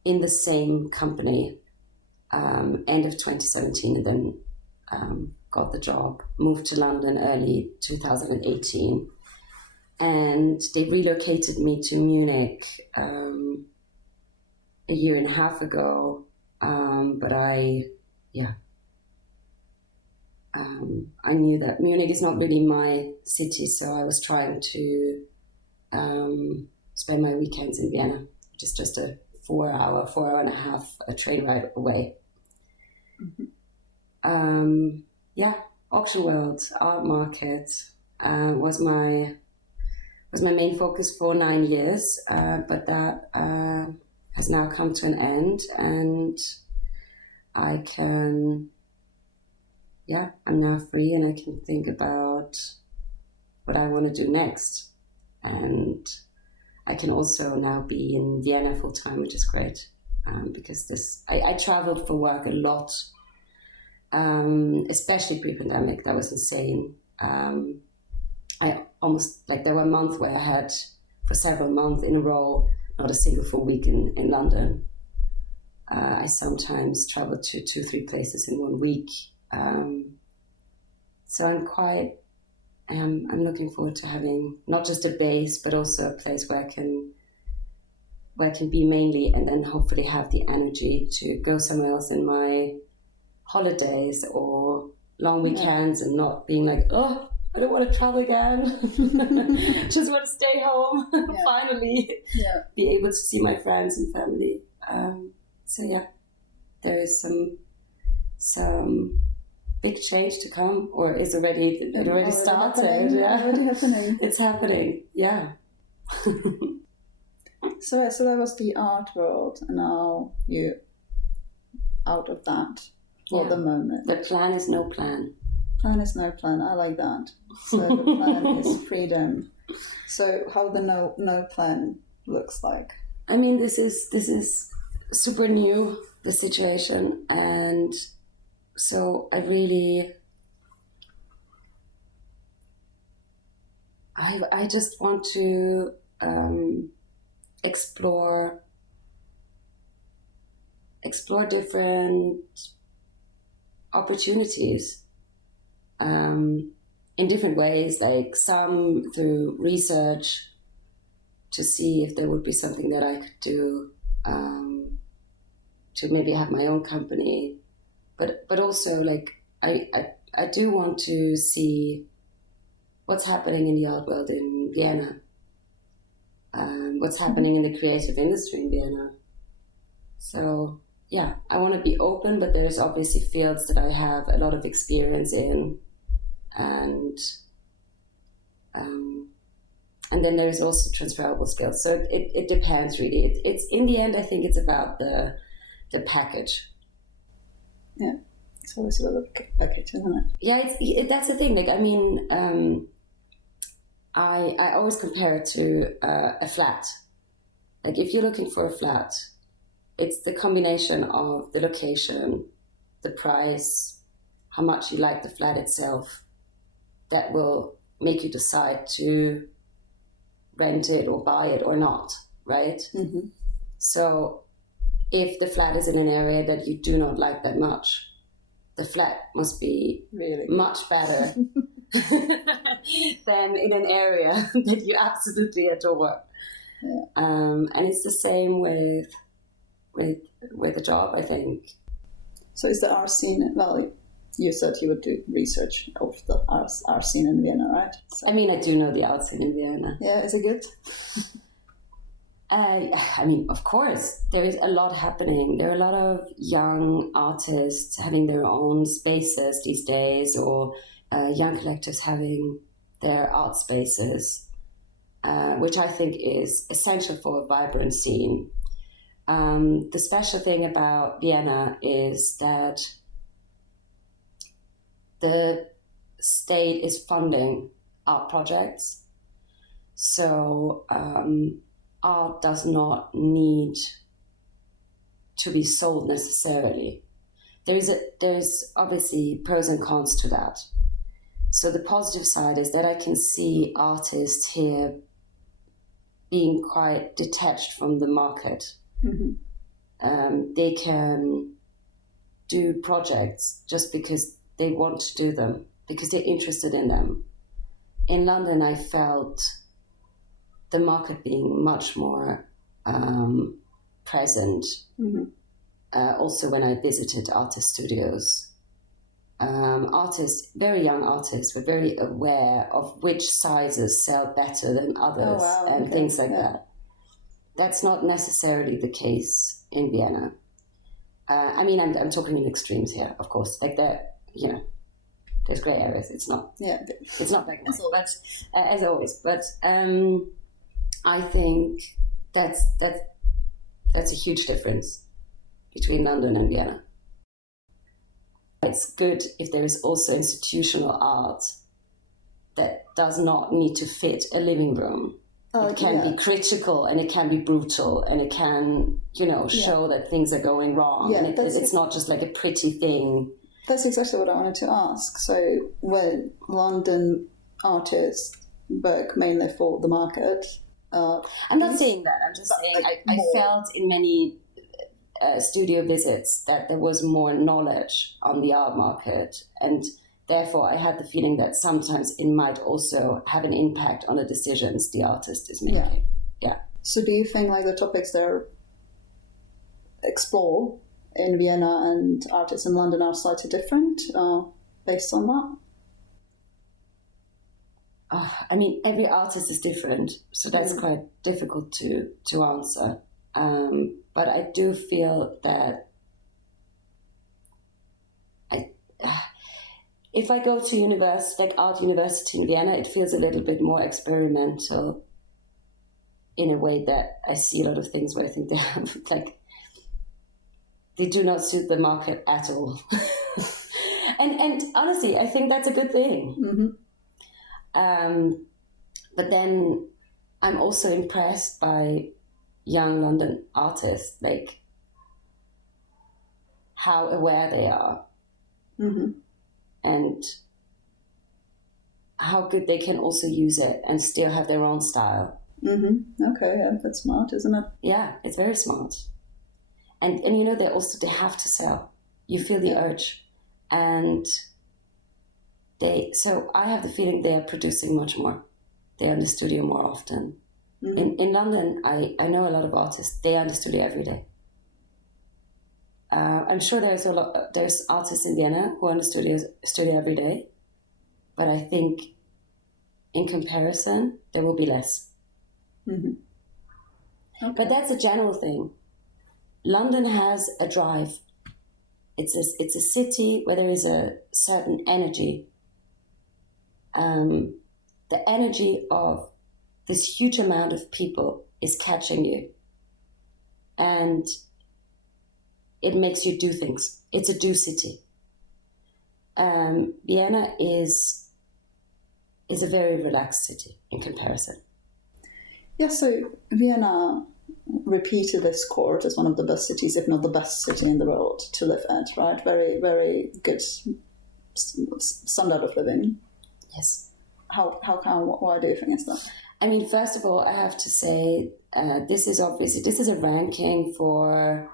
in the same company end of 2017, and then got the job, moved to London early 2018, and they relocated me to Munich a year and a half ago, but I knew that Munich is not really my city, so I was trying to spend my weekends in Vienna, which is just a 4 hour and a half a train ride away. Auction world, art market was my main focus for 9 years, but that has now come to an end, and I'm now free, and I can think about what I want to do next. And I can also now be in Vienna full time, which is great, because I traveled for work a lot, especially pre-pandemic. That was insane. I almost, like, there were months where I had, for several months in a row, not a single full week in London. I sometimes traveled to 2-3 places in 1 week. So I'm looking forward to having not just a base, but also a place where I can be mainly, and then hopefully have the energy to go somewhere else in my holidays or long weekends, and not being like, oh, I don't want to travel again. Just want to stay home. Finally, be able to see my friends and family. There is some big change to come, or is already started. Already happening. It's happening. Yeah. So that was the art world, and now you out of that for the moment. The plan is no plan. Plan is no plan. I like that. So the plan is freedom. So how the no plan looks like? I mean, this is super new, the situation, and so I just want to explore different opportunities in different ways, like some through research to see if there would be something that I could do to maybe have my own company, but also, like, I do want to see what's happening in the art world in Vienna, what's happening in the creative industry in Vienna. So I want to be open, but there's obviously fields that I have a lot of experience in, and then there's also transferable skills. So it depends, really. It's in the end, I think it's about the package. Yeah, it's always about the package, isn't it? Yeah, that's the thing. Like, I mean, I always compare it to a flat. Like, if you're looking for a flat, it's the combination of the location, the price, how much you like the flat itself, that will make you decide to rent it or buy it or not, right? Mm-hmm. So if the flat is in an area that you do not like that much, the flat must be really much better than in an area that you absolutely adore. Yeah. And it's the same with a job, I think. So is the art scene, well, you said you would do research of the art scene in Vienna, right? So, I mean, I do know the art scene in Vienna. yeah, is it good? I mean, of course, there is a lot happening. There are a lot of young artists having their own spaces these days, or young collectives having their art spaces, which I think is essential for a vibrant scene. The special thing about Vienna is that the state is funding art projects. So art does not need to be sold necessarily. There's obviously pros and cons to that. So the positive side is that I can see artists here being quite detached from the market. Mm-hmm. They can do projects just because they want to do them, because they're interested in them. In London, I felt the market being much more present. Mm-hmm. Also when I visited artist studios. Artists, very young artists, were very aware of which sizes sell better than others and things like that. That's not necessarily the case in Vienna. I mean, I'm talking in extremes here, of course. Like there's grey areas. It's not black and white, but as always. But I think that's a huge difference between London and Vienna. It's good if there is also institutional art that does not need to fit a living room. It can be critical, and it can be brutal, and it can, show that things are going wrong. Yeah, and it's not just like a pretty thing. That's exactly what I wanted to ask. So when London artists work mainly for the market... I'm not saying that. I'm just saying I felt in many studio visits that there was more knowledge on the art market, and therefore I had the feeling that sometimes it might also have an impact on the decisions the artist is making. Yeah. So do you think like the topics they explore in Vienna and artists in London are slightly different based on that? I mean, every artist is different, so that's quite difficult to answer. But I do feel that if I go to university, like art university in Vienna, it feels a little bit more experimental in a way that I see a lot of things where I think they have, like, they do not suit the market at all. and honestly, I think that's a good thing. Mm-hmm. But then I'm also impressed by young London artists, like how aware they are. Mm-hmm. And how good they can also use it and still have their own style. Mm-hmm. Okay, yeah, that's smart, isn't it? Yeah, it's very smart. And they have to sell. You feel the urge. And so I have the feeling they are producing much more. They're in the studio more often. Mm-hmm. In London, I know a lot of artists, they are in the studio every day. I'm sure there's artists in Vienna who are in the studio every day, but I think in comparison, there will be less. Mm-hmm. Okay. But that's a general thing. London has a drive. It's a city where there is a certain energy. The energy of this huge amount of people is catching you. And it makes you do things. It's a do city. Vienna is a very relaxed city in comparison. Yeah, so Vienna repeatedly scored as one of the best cities, if not the best city in the world to live at, right? Very, very good standard of living. Yes. Why do you think it's that? I mean, first of all, I have to say, this is a ranking for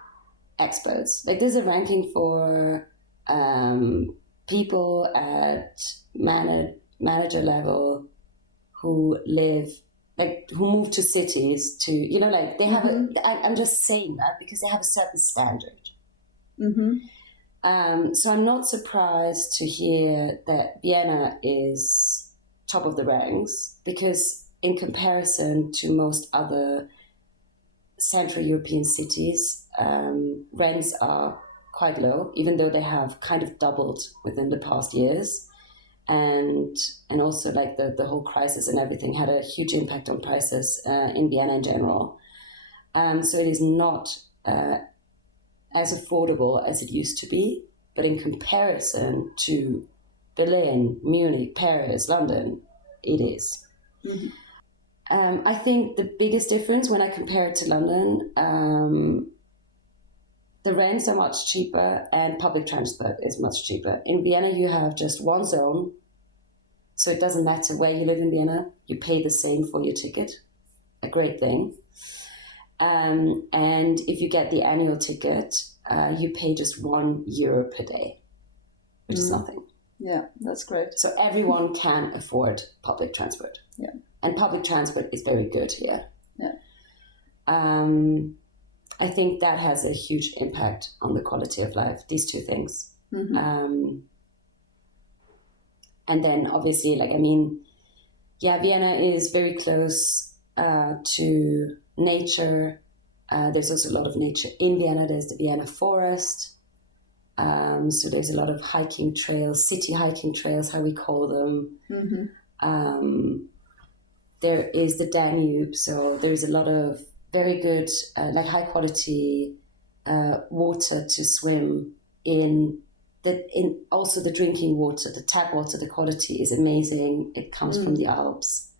experts. Like there's a ranking for people at manager level who live, like who move to cities to, you know, like they have I'm just saying that because they have a certain standard. So I'm not surprised to hear that Vienna is top of the ranks, because in comparison to most other Central European cities, rents are quite low, even though they have kind of doubled within the past years. And also like the whole crisis and everything had a huge impact on prices in Vienna in general. So it is not as affordable as it used to be, but in comparison to Berlin, Munich, Paris, London, it is. I think the biggest difference when I compare it to London, the rents are much cheaper and public transport is much cheaper. In Vienna, you have just one zone, so it doesn't matter where you live in Vienna, you pay the same for your ticket, a great thing. And if you get the annual ticket, you pay just €1 per day, which is nothing. Yeah, that's great. So everyone can afford public transport. Yeah. And public transport is very good here. Yeah. I think that has a huge impact on the quality of life, these two things. And then obviously, like, I mean, yeah, Vienna is very close to nature. There's also a lot of nature in Vienna. There's the Vienna forest. So there's a lot of hiking trails, city hiking trails, how we call them. There is the Danube. So there's a lot of very good, like high quality water to swim in. In also the drinking water, the tap water, the quality is amazing. It comes from the Alps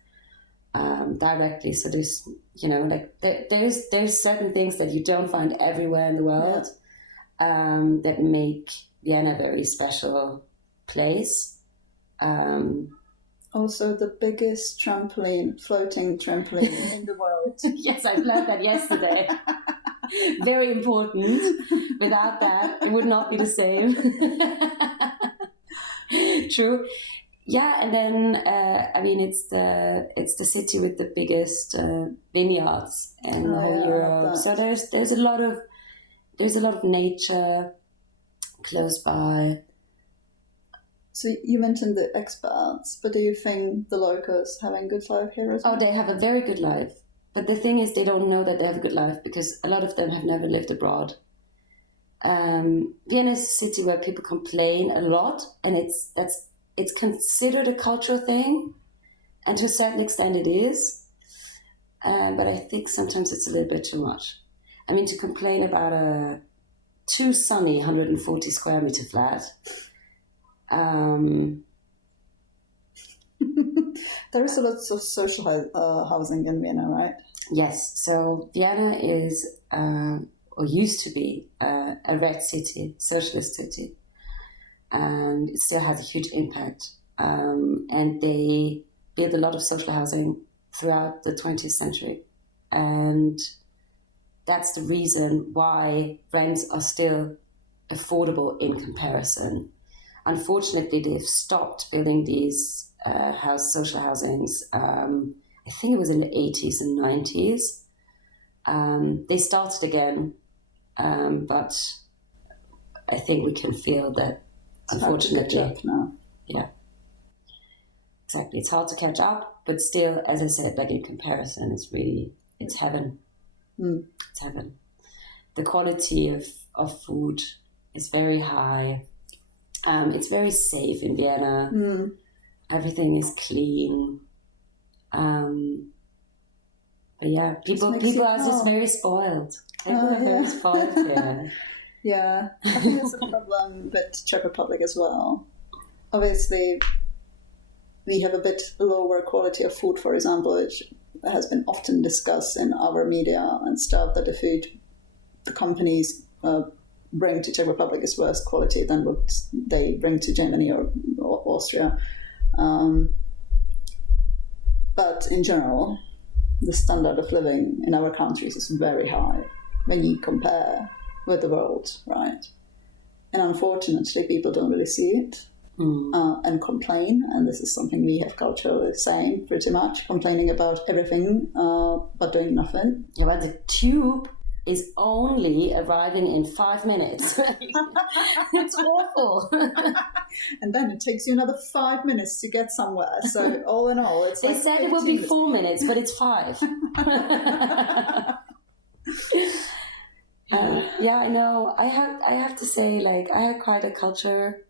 directly. So there's, you know, like there's certain things that you don't find everywhere in the world that make Vienna a very special place. Also the biggest floating trampoline in the world. Yes, I learned that yesterday. Very important. Without that, it would not be the same. True. Yeah, and then I mean it's the city with the biggest vineyards in the whole Europe. So there's a lot of nature close by. So you mentioned the expats, but do you think the locals have a good life here as well? Oh, they have a very good life. But the thing is, they don't know that they have a good life because a lot of them have never lived abroad. Vienna is a city where people complain a lot, and it's considered a cultural thing, and to a certain extent it is. But I think sometimes it's a little bit too much. I mean, to complain about a too sunny 140 square meter flat. There is a lot of social housing in Vienna, right? Yes. So Vienna is, or used to be, a red city, socialist city. And it still has a huge impact. And they built a lot of social housing throughout the 20th century. And that's the reason why rents are still affordable in comparison. Unfortunately, they've stopped building these social housings. I think it was in the 80s and 90s. They started again, but I think we can feel that, unfortunately, it's hard to catch up now. Yeah, exactly. It's hard to catch up, but still, as I said, like in comparison, it's heaven. It's heaven. The quality of food is very high. It's very safe in Vienna. Everything is clean. But yeah, people are just very spoiled. People are very spoiled here. Yeah, I think there's a problem with Czech Republic as well. Obviously, we have a bit lower quality of food, for example, which has been often discussed in our media and stuff, that the food the companies bring to Czech Republic is worse quality than what they bring to Germany or Austria. But in general, the standard of living in our countries is very high when you compare with the world, right? And unfortunately, people don't really see it and complain. And this is something we have culturally saying pretty much, complaining about everything but doing nothing. Yeah, but the tube is only arriving in 5 minutes. It's awful. And then it takes you another 5 minutes to get somewhere. So all in all, it's they like said it will be 4 minutes, but it's 5. Yeah, I know. I have to say, like, I had quite a culture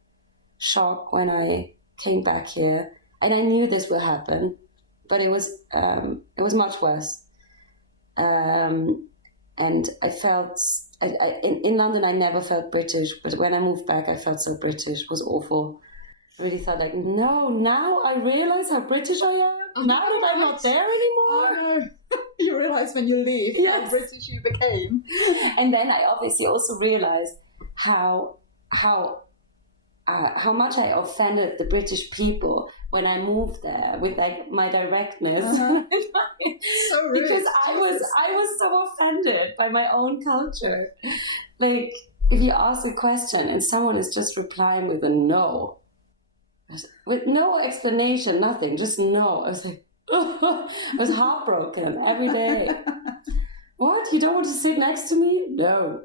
shock when I came back here, and I knew this would happen, but it was much worse. And I felt in London I never felt British, but when I moved back I felt so British. It was awful. I really thought like, no, now I realize how British I am. Now that I'm not there anymore. You realize when you leave how British you became. And then I obviously also realized how much I offended the British people when I moved there with like my directness. So rude. Because I was so offended by my own culture. Like if you ask a question and someone is just replying with a no, with no explanation, nothing, just no. I was like, I was heartbroken every day. What? You don't want to sit next to me? No.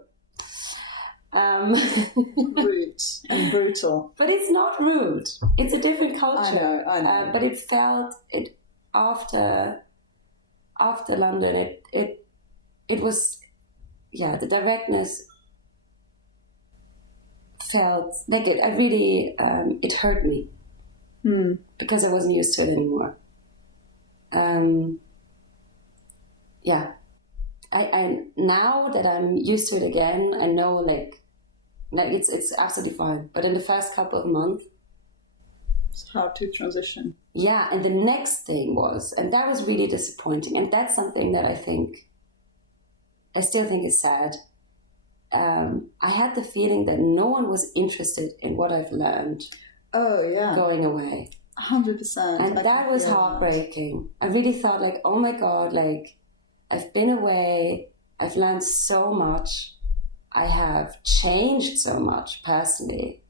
Rude and brutal. But it's not rude. It's a different culture. I know. But it felt it after London. It was, yeah. The directness felt like it. I really it hurt me because I wasn't used to it anymore. Yeah. I now that I'm used to it again, I know like it's absolutely fine. But in the first couple of months, it's hard to transition. Yeah, and the next thing was, and that was really disappointing, and that's something that I still think is sad. I had the feeling that no one was interested in what I've learned. Oh yeah, going away. 100%. And that was heartbreaking. I really thought like, oh my God, like I've been away, I've learned so much, I have changed so much personally.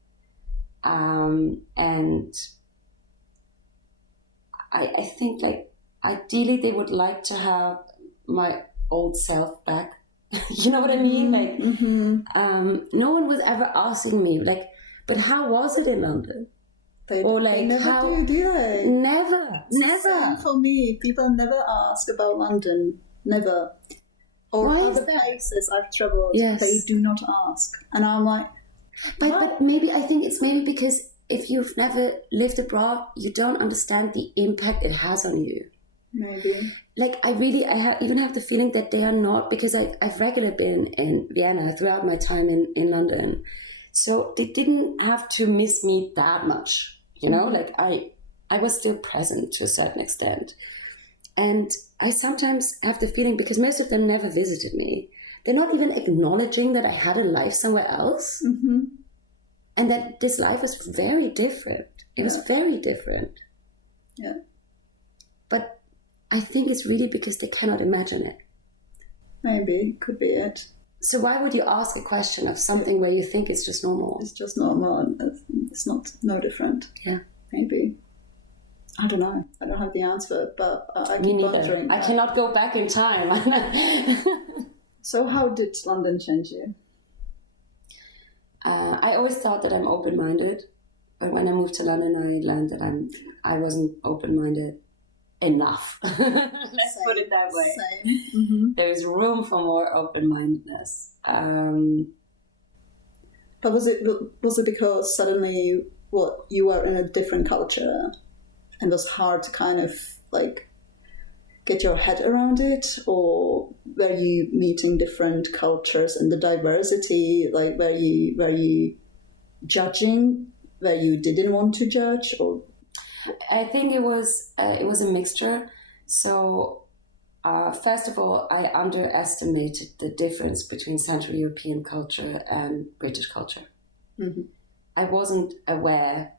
And I think like ideally they would like to have my old self back. You know what I mean? Like no one was ever asking me like, but how was it in London? They never do they? Never. Same for me. People never ask about London. Never. Or why other places I've travelled. Yes. They do not ask. And I'm like... But maybe, I think it's maybe because if you've never lived abroad, you don't understand the impact it has on you. Maybe. Like, even have the feeling that they are not, because I've regularly been in Vienna throughout my time in London. So they didn't have to miss me that much, you know? Like I was still present to a certain extent. And I sometimes have the feeling, because most of them never visited me, they're not even acknowledging that I had a life somewhere else. Mm-hmm. And that this life was very different. It was very different. Yeah. But I think it's really because they cannot imagine it. Maybe, could be it. So why would you ask a question of something where you think it's just normal? It's just normal. It's no different. Yeah. Maybe. I don't know. I don't have the answer, but I keep wondering. I cannot go back in time. So how did London change you? I always thought that I'm open-minded, but when I moved to London, I learned that I wasn't open-minded enough. Let's put it that way. Same. Mm-hmm. There's room for more open-mindedness. But was it because suddenly you were in a different culture and it was hard to kind of like get your head around it, or were you meeting different cultures and the diversity? Like were you judging where you didn't want to judge, or? I think it was a mixture. So first of all, I underestimated the difference between Central European culture and British culture. Mm-hmm. I wasn't aware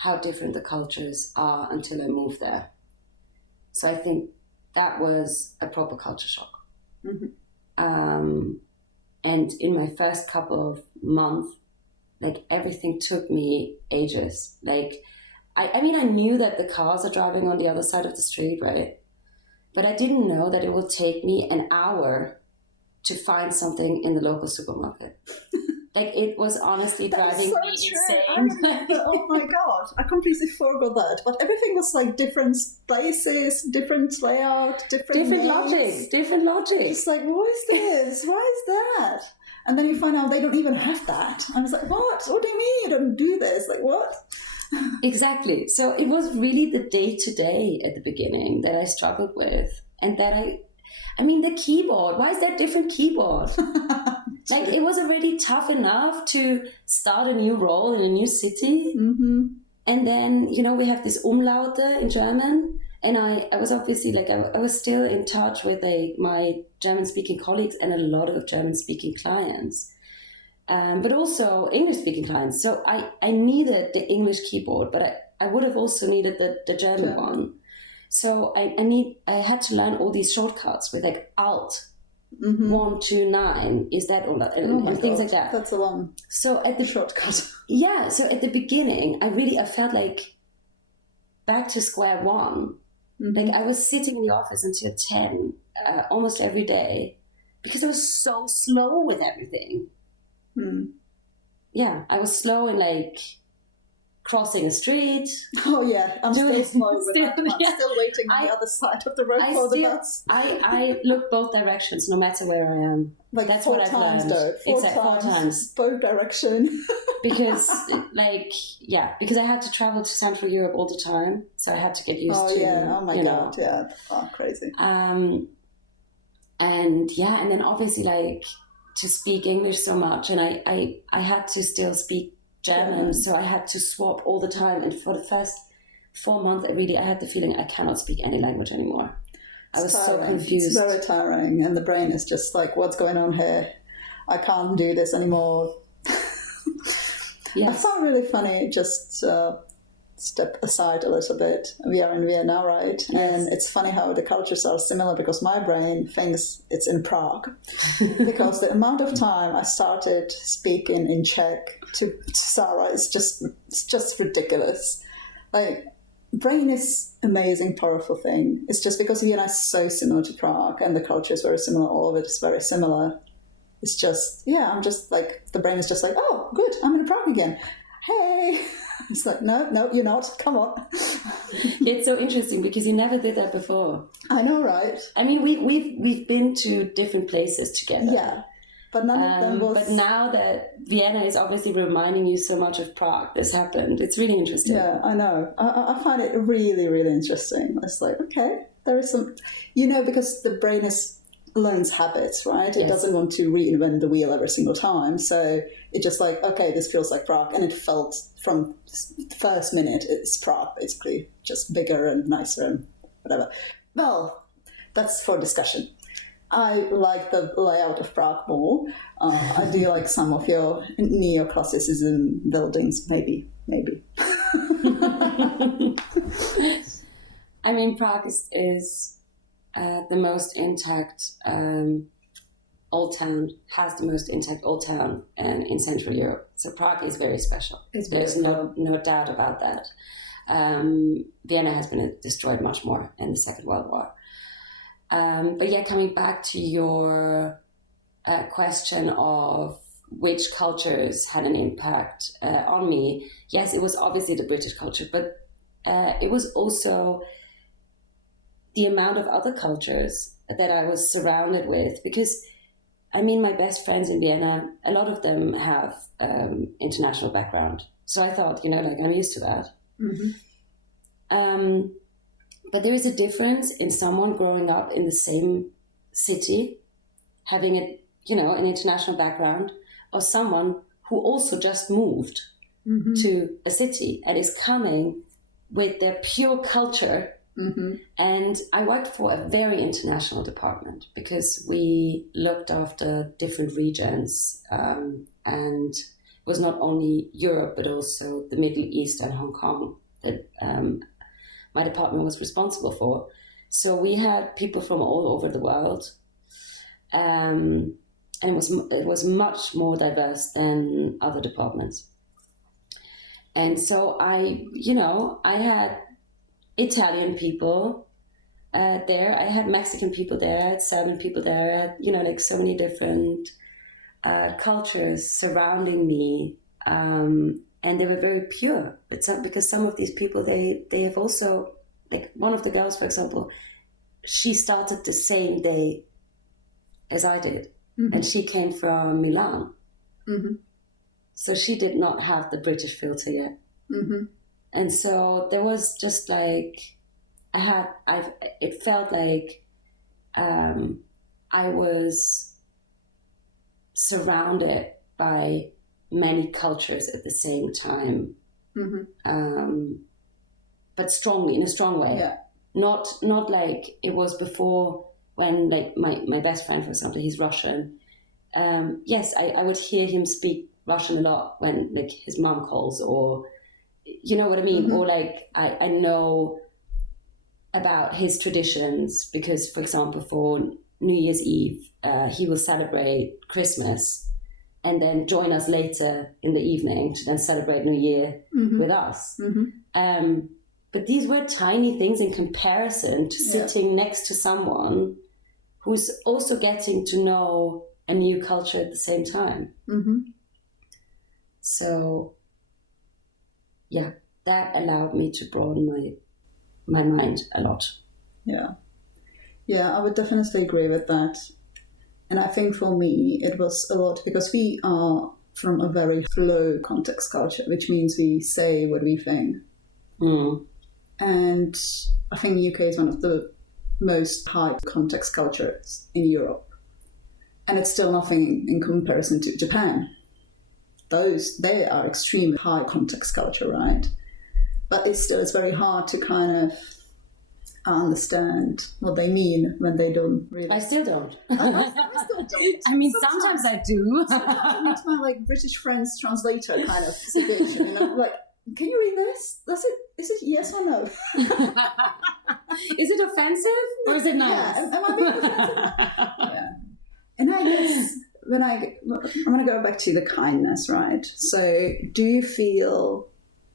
how different the cultures are until I moved there. So I think that was a proper culture shock. Mm-hmm. And in my first couple of months, like everything took me ages. Like, I mean, I knew that the cars are driving on the other side of the street, right? But I didn't know that it will take me an hour to find something in the local supermarket. Like, it was honestly driving me insane. I remember, oh my God, I completely forgot that. But everything was like different places, different layout, different logic. It's like, what is this? Why is that? And then you find out they don't even have that. I was like, what? What do you mean you don't do this? Like, what? Exactly. So it was really the day-to-day at the beginning that I struggled with. And that I mean, the keyboard, why is there a different keyboard? Like, it was already tough enough to start a new role in a new city. Mm-hmm. And then, you know, we have this Umlaute in German. And I was obviously, like, I was still in touch with my German-speaking colleagues and a lot of German-speaking clients. But also English-speaking clients. So I needed the English keyboard, but I would have also needed the German one. So I had to learn all these shortcuts with like Alt 129 is that all and things like that. That's a long shortcut. Yeah. So at the beginning, I felt like back to square one. Like, I was sitting in the office until 10 almost every day because I was so slow with everything. Yeah, I was slow in like crossing a street. Oh yeah, I'm still slow with that. I'm still waiting on the other side of the road for the bus. I look both directions no matter where I am. Like, that's four what I've times, learned. though. Four times. Both direction. because I had to travel to Central Europe all the time, so I had to get used to. Oh yeah! Oh my God! Yeah, crazy. And then obviously, like, to speak English so much, and I had to still speak German, so I had to swap all the time. And for the first 4 months, I had the feeling I cannot speak any language anymore. I was so confused. It's very tiring, and the brain is just like, what's going on here? I can't do this anymore. I found really funny, just step aside a little bit. We are in Vienna, right? Yes. And it's funny how the cultures are similar because my brain thinks it's in Prague. Because the amount of time I started speaking in Czech to Sara is just ridiculous. Like, brain is amazing, powerful thing. It's just because Vienna is so similar to Prague and the culture is very similar, all of it is very similar. It's just, I'm just like, the brain is just like, oh, good, I'm in Prague again. Hey! It's like, no, you're not. Come on. It's so interesting because you never did that before. I know, right? I mean, we've been to different places together. Yeah. But none of them was... But now that Vienna is obviously reminding you so much of Prague, this happened. It's really interesting. Yeah, I know. I find it really, really interesting. It's like, okay, there is some... because the brain learns habits, right? It doesn't want to reinvent the wheel every single time. So it's just like, okay, this feels like Prague. And it felt from the first minute, it's Prague, basically. Just bigger and nicer and whatever. Well, that's for discussion. I like the layout of Prague more. I do like some of your neoclassicism buildings, maybe. I mean, Prague is the most intact old town, has the most intact old town in Central Europe. So Prague is very special. There's no doubt about that. Vienna has been destroyed much more in the Second World War. But yeah, coming back to your question of which cultures had an impact on me, yes, it was obviously the British culture, but it was also the amount of other cultures that I was surrounded with. Because, I mean, my best friends in Vienna, a lot of them have international background. So I thought, I'm used to that. Mm-hmm. But there is a difference in someone growing up in the same city, having an international background, or someone who also just moved to a city and is coming with their pure culture. Mm-hmm. And I worked for a very international department because we looked after different regions, and it was not only Europe, but also the Middle East and Hong Kong that my department was responsible for. So we had people from all over the world. And and it was much more diverse than other departments. And so I had Italian people there. I had Mexican people there. I had Serbian people there. I had, like so many different cultures surrounding me. And they were very pure. But because some of these people, they have also, like one of the girls, for example, she started the same day as I did. Mm-hmm. And she came from Milan. Mm-hmm. So she did not have the British filter yet. Mm-hmm. And so there was just like, it felt like I was surrounded by many cultures at the same time. Mm-hmm. But strongly, in a strong way. Yeah. Not like it was before when, like, my best friend, for example, he's Russian. Yes, I would hear him speak Russian a lot when, like, his mom calls, or, you know what I mean? Mm-hmm. Or, like, I know about his traditions because, for example, for New Year's Eve, he will celebrate Christmas and then join us later in the evening to then celebrate New Year mm-hmm. with us. Mm-hmm. But these were tiny things in comparison to sitting next to someone who's also getting to know a new culture at the same time. Mm-hmm. So, yeah, that allowed me to broaden my mind a lot. Yeah. Yeah, I would definitely agree with that. And I think for me, it was a lot because we are from a very low context culture, which means we say what we think. Mm. And I think the UK is one of the most high context cultures in Europe. And it's still nothing in comparison to Japan. They are extremely high context culture, right? But it's very hard to kind of understand what they mean when they don't really. I still don't. I still don't. I mean, sometimes I do. Sometimes it's my like British friend's translator kind of situation, like, can you read this? Is it yes or no? Is it offensive or is it nice? Yeah, am I being offensive? Yeah. And I guess I'm going to go back to the kindness, right? So do you feel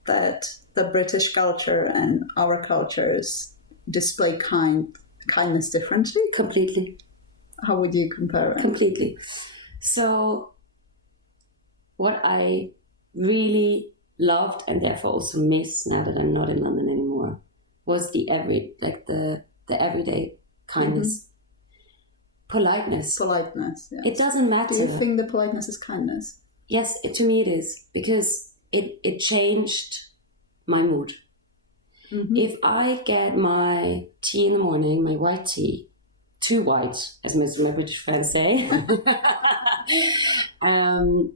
that the British culture and our cultures display kindness differently? Completely. How would you compare it? Completely. So what I really loved and therefore also miss now that I'm not in London anymore was the everyday kindness. Mm-hmm. Politeness, yes. It doesn't matter. Do you think the politeness is kindness? Yes, to me it is, because it changed my mood. Mm-hmm. If I get my tea in the morning, my white tea, too white, as most of my British friends say, and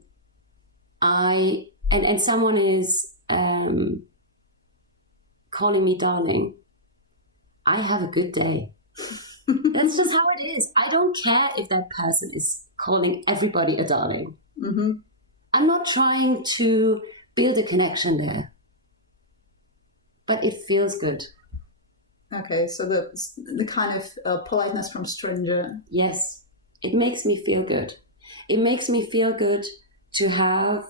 someone is calling me darling, I have a good day. That's just how it is. I don't care if that person is calling everybody a darling. Mm-hmm. I'm not trying to build a connection there, but it feels good. Okay, so the kind of politeness from stranger. Yes, it makes me feel good. It makes me feel good to have,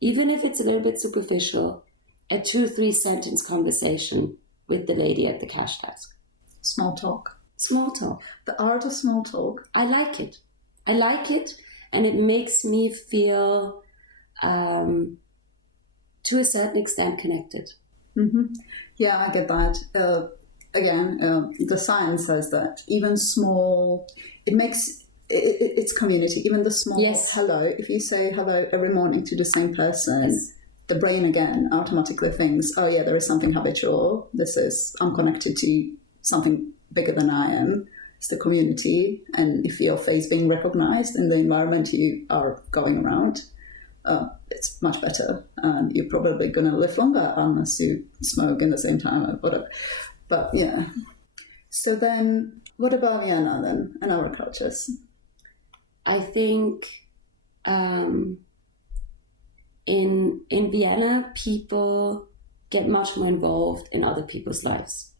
even if it's a little bit superficial, a 2-3 sentence conversation with the lady at the cash desk. Small talk. Small talk. The art of small talk. I like it, and it makes me feel, to a certain extent, connected. Mm-hmm. Yeah, I get that. Again, the science says that even small, it makes it's community. Even the small hello. If you say hello every morning to the same person, yes, the brain again automatically thinks, oh yeah, there is something habitual. I'm connected to something bigger than I am. It's the community, and if your face being recognized in the environment you are going around, it's much better, and you're probably going to live longer unless you smoke in the same time or whatever. But yeah. So then, what about Vienna then and our cultures? I think in Vienna, people get much more involved in other people's lives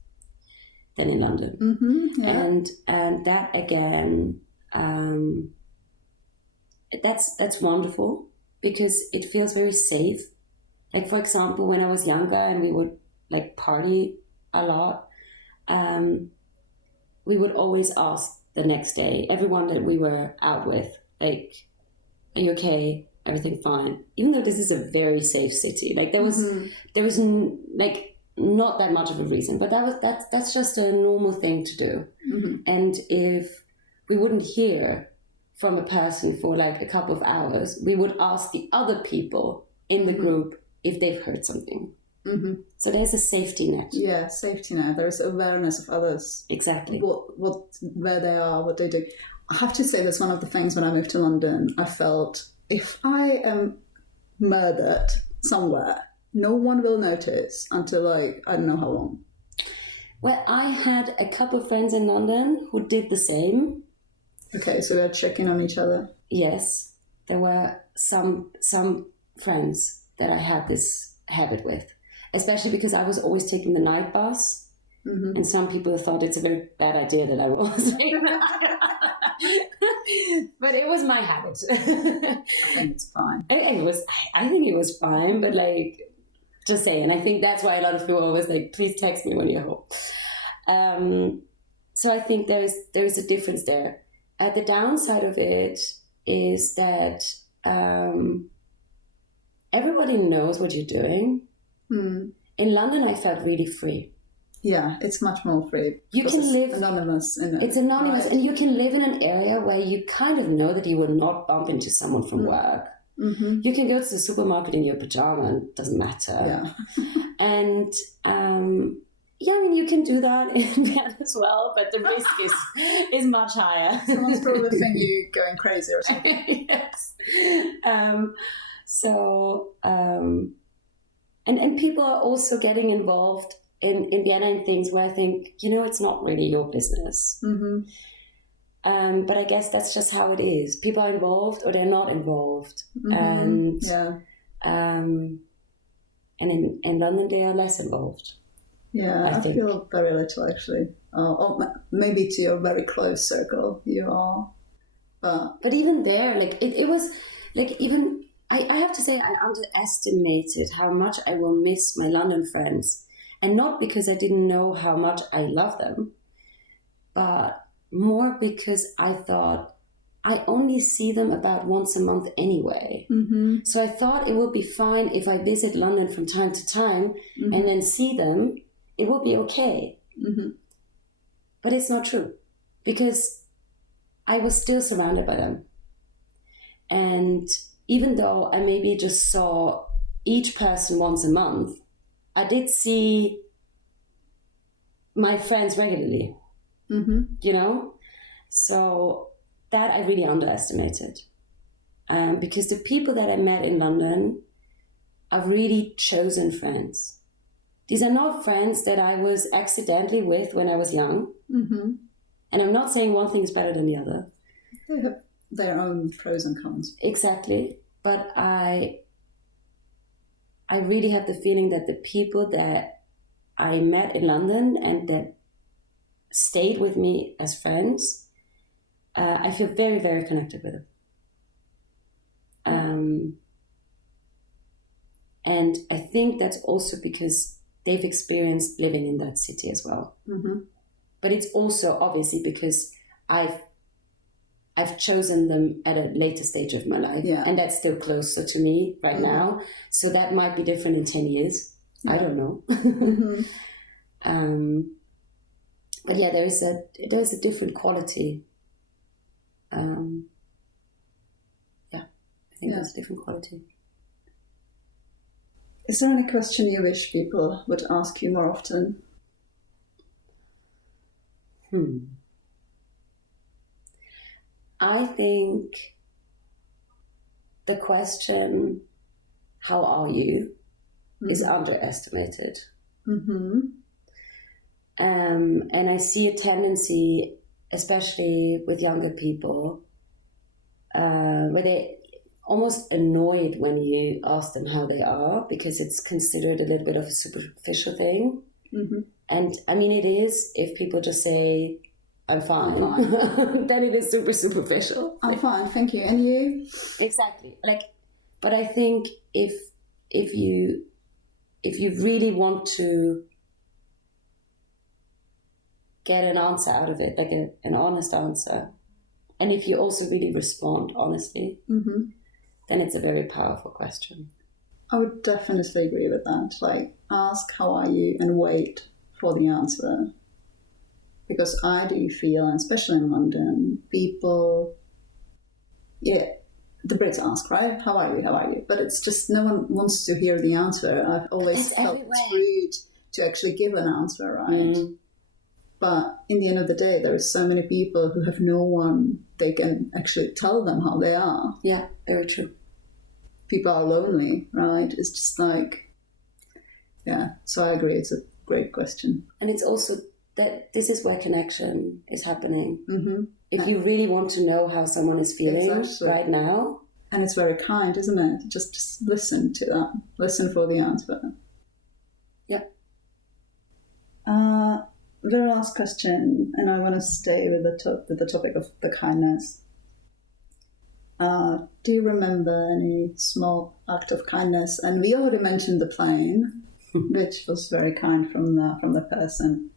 than in London. Mm-hmm, yeah. And that again that's wonderful because it feels very safe. Like, for example, when I was younger and we would like party a lot, we would always ask the next day, everyone that we were out with, like, are you okay? Everything fine? Even though this is a very safe city, like there was like not that much of a reason, but that's just a normal thing to do. And if we wouldn't hear from a person for like a couple of hours, we would ask the other people in the group if they've heard something. So there's a safety net. Yeah, safety net. There's awareness of others. Exactly. Where they are, what they do. I have to say that's one of the things when I moved to London, I felt if I am murdered somewhere, no one will notice until like, I don't know how long. Well, I had a couple of friends in London who did the same. Okay, so they're checking on each other. Yes, there were some friends that I had this habit with, especially because I was always taking the night bus. And some people thought it's a very bad idea that I was. But it was my habit. I think it's fine. I think it was fine, but like, just saying. I think that's why a lot of people always like, please text me when you're home. So I think there's a difference there. The downside of it is that everybody knows what you're doing. In London, I felt really free. Yeah, it's much more free. You can live anonymous. It's anonymous, right? And you can live in an area where you kind of know that you will not bump into someone from work. You can go to the supermarket in your pajama and it doesn't matter. Yeah. And yeah, I mean, you can do that in Vienna as well, but the risk is much higher. Someone's probably think you going crazy or something. Yes. And people are also getting involved in Vienna in things where I think, it's not really your business. But I guess that's just how it is. People are involved or they're not involved. And in London they are less involved. Yeah, I feel very little actually. Or maybe to your very close circle you are. But even there, like it was like even I have to say I underestimated how much I will miss my London friends. And not because I didn't know how much I love them, but more because I thought I only see them about once a month anyway. So I thought it would be fine if I visit London from time to time and then see them. It will be okay. But it's not true because I was still surrounded by them. And even though I maybe just saw each person once a month, I did see my friends regularly, So that I really underestimated. Because the people that I met in London are really chosen friends. These are not friends that I was accidentally with when I was young. And I'm not saying one thing is better than the other. They have their own pros and cons. Exactly. But I really have the feeling that the people that I met in London and that stayed with me as friends, I feel very, very connected with them. And I think that's also because they've experienced living in that city as well. But it's also obviously because I've chosen them at a later stage of my life, and that's still closer to me right now. So that might be different in 10 years. I don't know. But yeah, there's a different quality. I think there's a different quality. Is there any question you wish people would ask you more often? I think the question, how are you, is underestimated. And I see a tendency, especially with younger people, where they're almost annoyed when you ask them how they are, because it's considered a little bit of a superficial thing. And I mean, it is if people just say, I'm fine. Then it is super superficial. I'm fine, thank you. And you? Exactly. But I think if you really want to get an answer out of it, like an honest answer, and if you also really respond honestly, then it's a very powerful question. I would definitely agree with that. Like, ask how are you and wait for the answer. Because I do feel, and especially in London, people, the Brits ask, right? How are you? How are you? But it's just no one wants to hear the answer. I've always felt rude to actually give an answer, right? But in the end of the day, there are so many people who have no one they can actually tell them how they are. Yeah, very true. People are lonely, right? It's just like, so I agree. It's a great question. And it's also that this is where connection is happening. If you really want to know how someone is feeling right now. And it's very kind, isn't it? Just listen to that. Listen for the answer. Yep. Very last question, and I want to stay with the topic of the kindness. Do you remember any small act of kindness? And we already mentioned the plane, which was very kind from the person.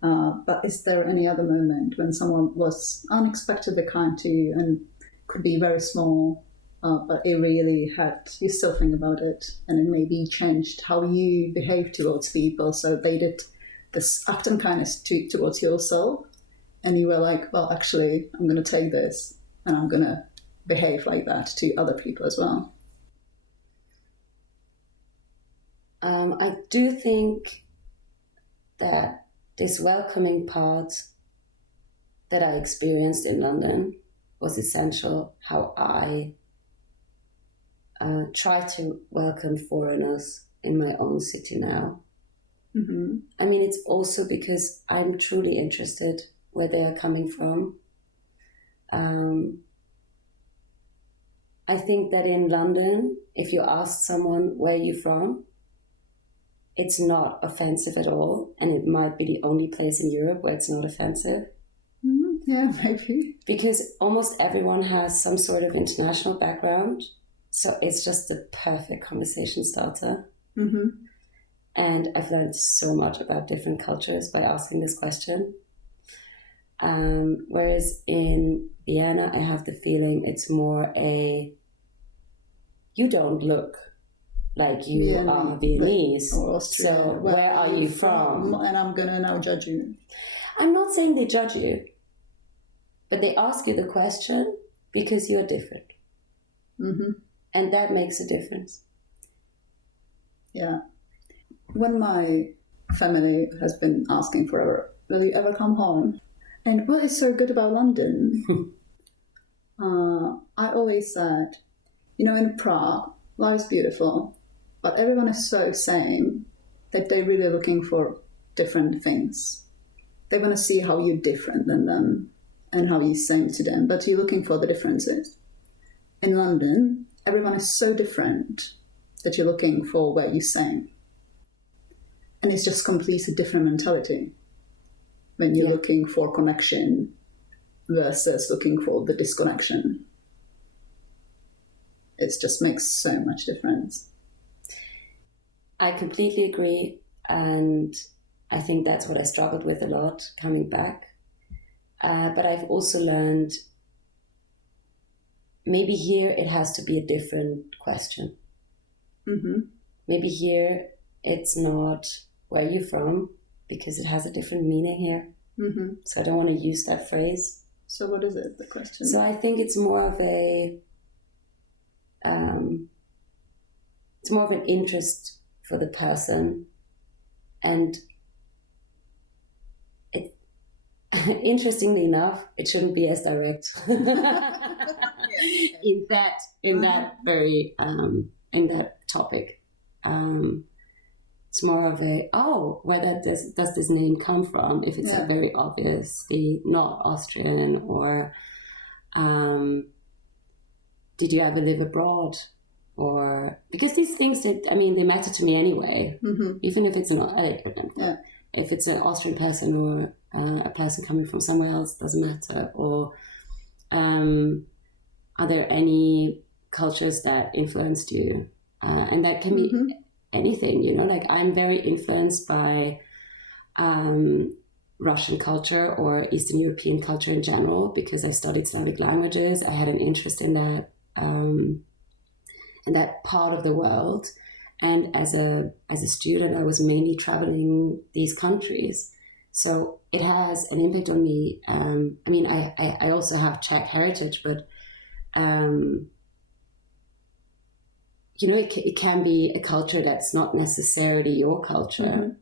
But is there any other moment when someone was unexpectedly kind to you and could be very small, but it really you still think about it, and it maybe changed how you behave towards people, so they did this act of kindness towards yourself, and you were like, well, actually, I'm going to take this and I'm going to behave like that to other people as well? I do think that this welcoming part that I experienced in London was essential, how I try to welcome foreigners in my own city now. I mean, it's also because I'm truly interested where they are coming from. I think that in London, if you ask someone where you're from, it's not offensive at all, and it might be the only place in Europe where it's not offensive. Yeah, maybe. Because almost everyone has some sort of international background, so it's just the perfect conversation starter. And I've learned so much about different cultures by asking this question. Whereas in Vienna, I have the feeling it's more you don't look like you are Viennese. Or Austria. So where are you from? And I'm going to now judge you. I'm not saying they judge you, but they ask you the question because you're different. And that makes a difference. Yeah. When my family has been asking forever, will you ever come home? And what is so good about London? I always said, in Prague, life's beautiful, but everyone is so same that they're really looking for different things. They want to see how you're different than them and how you're same to them, but you're looking for the differences. In London, everyone is so different that you're looking for where you're same. And it's just completely different mentality when you're looking for connection versus looking for the disconnection. It just makes so much difference. I completely agree. And I think that's what I struggled with a lot coming back. But I've also learned maybe here it has to be a different question. Maybe here it's not where you're from because it has a different meaning here. So I don't want to use that phrase. So what is it, the question? So I think it's more of an interest for the person, and it interestingly enough, it shouldn't be as direct in that very in that topic. It's more of where does this name come from? If it's very obviously not Austrian, or did you ever live abroad? Or because these things they matter to me anyway, even if it's not. if it's an Austrian person or a person coming from somewhere else, doesn't matter. Or are there any cultures that influenced you? And that can be anything, you know, like I'm very influenced by Russian culture or Eastern European culture in general, because I studied Slavic languages. I had an interest in that part of the world. And as a student, I was mainly traveling these countries. So it has an impact on me. I mean, I also have Czech heritage, but, you know, it can be a culture that's not necessarily your culture.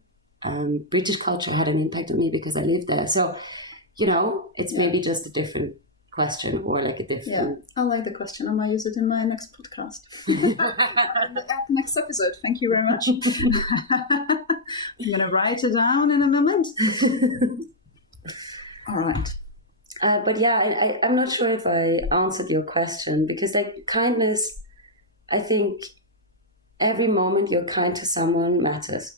British culture had an impact on me because I lived there. So, you know, it's maybe just a different question or like a different... Yeah, I like the question. I might use it in my next podcast. Next episode. Thank you very much. I'm going to write it down in a moment. All right. But yeah, I'm not sure if I answered your question, because like kindness, I think every moment you're kind to someone matters.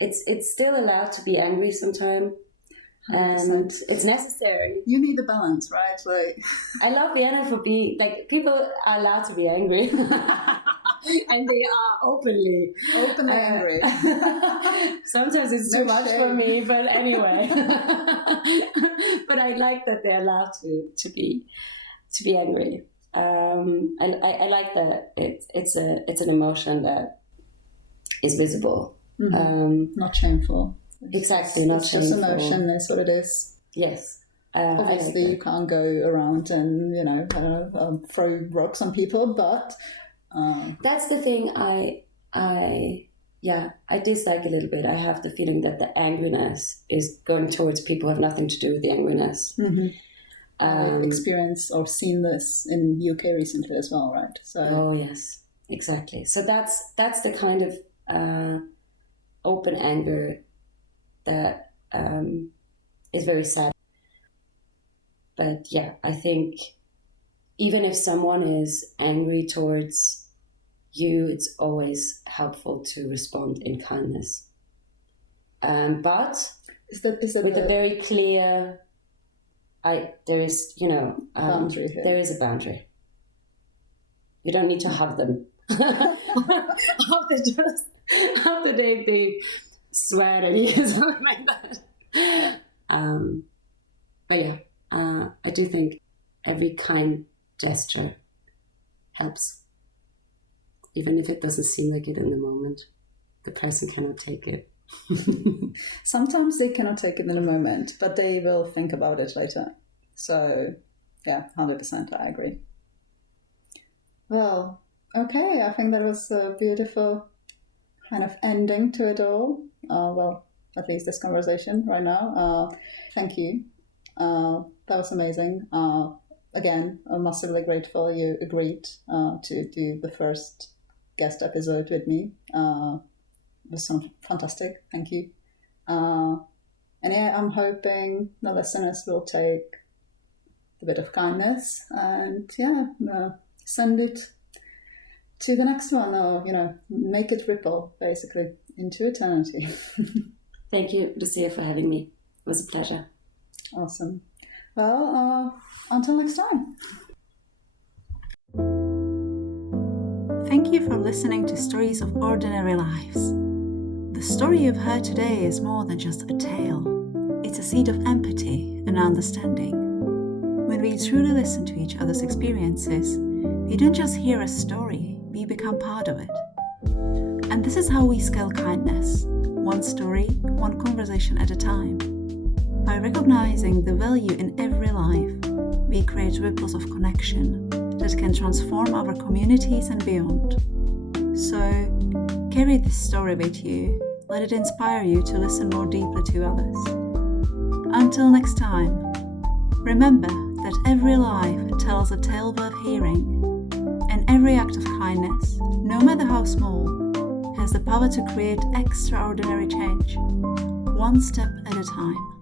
It's still allowed to be angry sometimes, and it's necessary. You need the balance, right? Like, I love Vienna for being like, people are allowed to be angry, and they are openly angry. Sometimes it's too much for me, but anyway. But I like that they're allowed to be angry. I like that it's an emotion that is visible. Not shameful. Exactly, not shameful. Just emotion is what it is. Yes. Obviously, you can't go around and, you know, throw rocks on people, but... That's the thing I dislike a little bit. I have the feeling that the angriness is going towards people who have nothing to do with the angriness. I've experienced or seen this in UK recently as well, right? So. Oh, yes, exactly. So that's the kind of open anger that is very sad. But yeah, I think even if someone is angry towards you, it's always helpful to respond in kindness. But with a very clear, there is, you know, boundary here. There is a boundary. You don't need to hug them. After they swear at you or something like that. But yeah, I do think every kind gesture helps. Even if it doesn't seem like it in the moment. The person cannot take it. Sometimes they cannot take it in the moment, but they will think about it later. So, yeah, 100%, I agree. Well, okay, I think that was a beautiful kind of ending to it all. Well, at least this conversation right now. Thank you. That was amazing. Again, I'm massively grateful you agreed to do the first guest episode with me. It was fantastic. Thank you. And yeah, I'm hoping the listeners will take a bit of kindness and send it to the next one, or, you know, make it ripple basically into eternity. Thank you, Lucia, for having me. It was a pleasure. Awesome. Well, until next time. Thank you for listening to Stories of Ordinary Lives. The story you've heard today is more than just a tale. It's a seed of empathy and understanding. When we truly listen to each other's experiences, we don't just hear a story, we become part of it. And this is how we scale kindness, one story, one conversation at a time. By recognizing the value in every life, we create ripples of connection that can transform our communities and beyond. So, carry this story with you. Let it inspire you to listen more deeply to others. Until next time, remember that every life tells a tale worth hearing, and every act of kindness, no matter how small, has the power to create extraordinary change, one step at a time.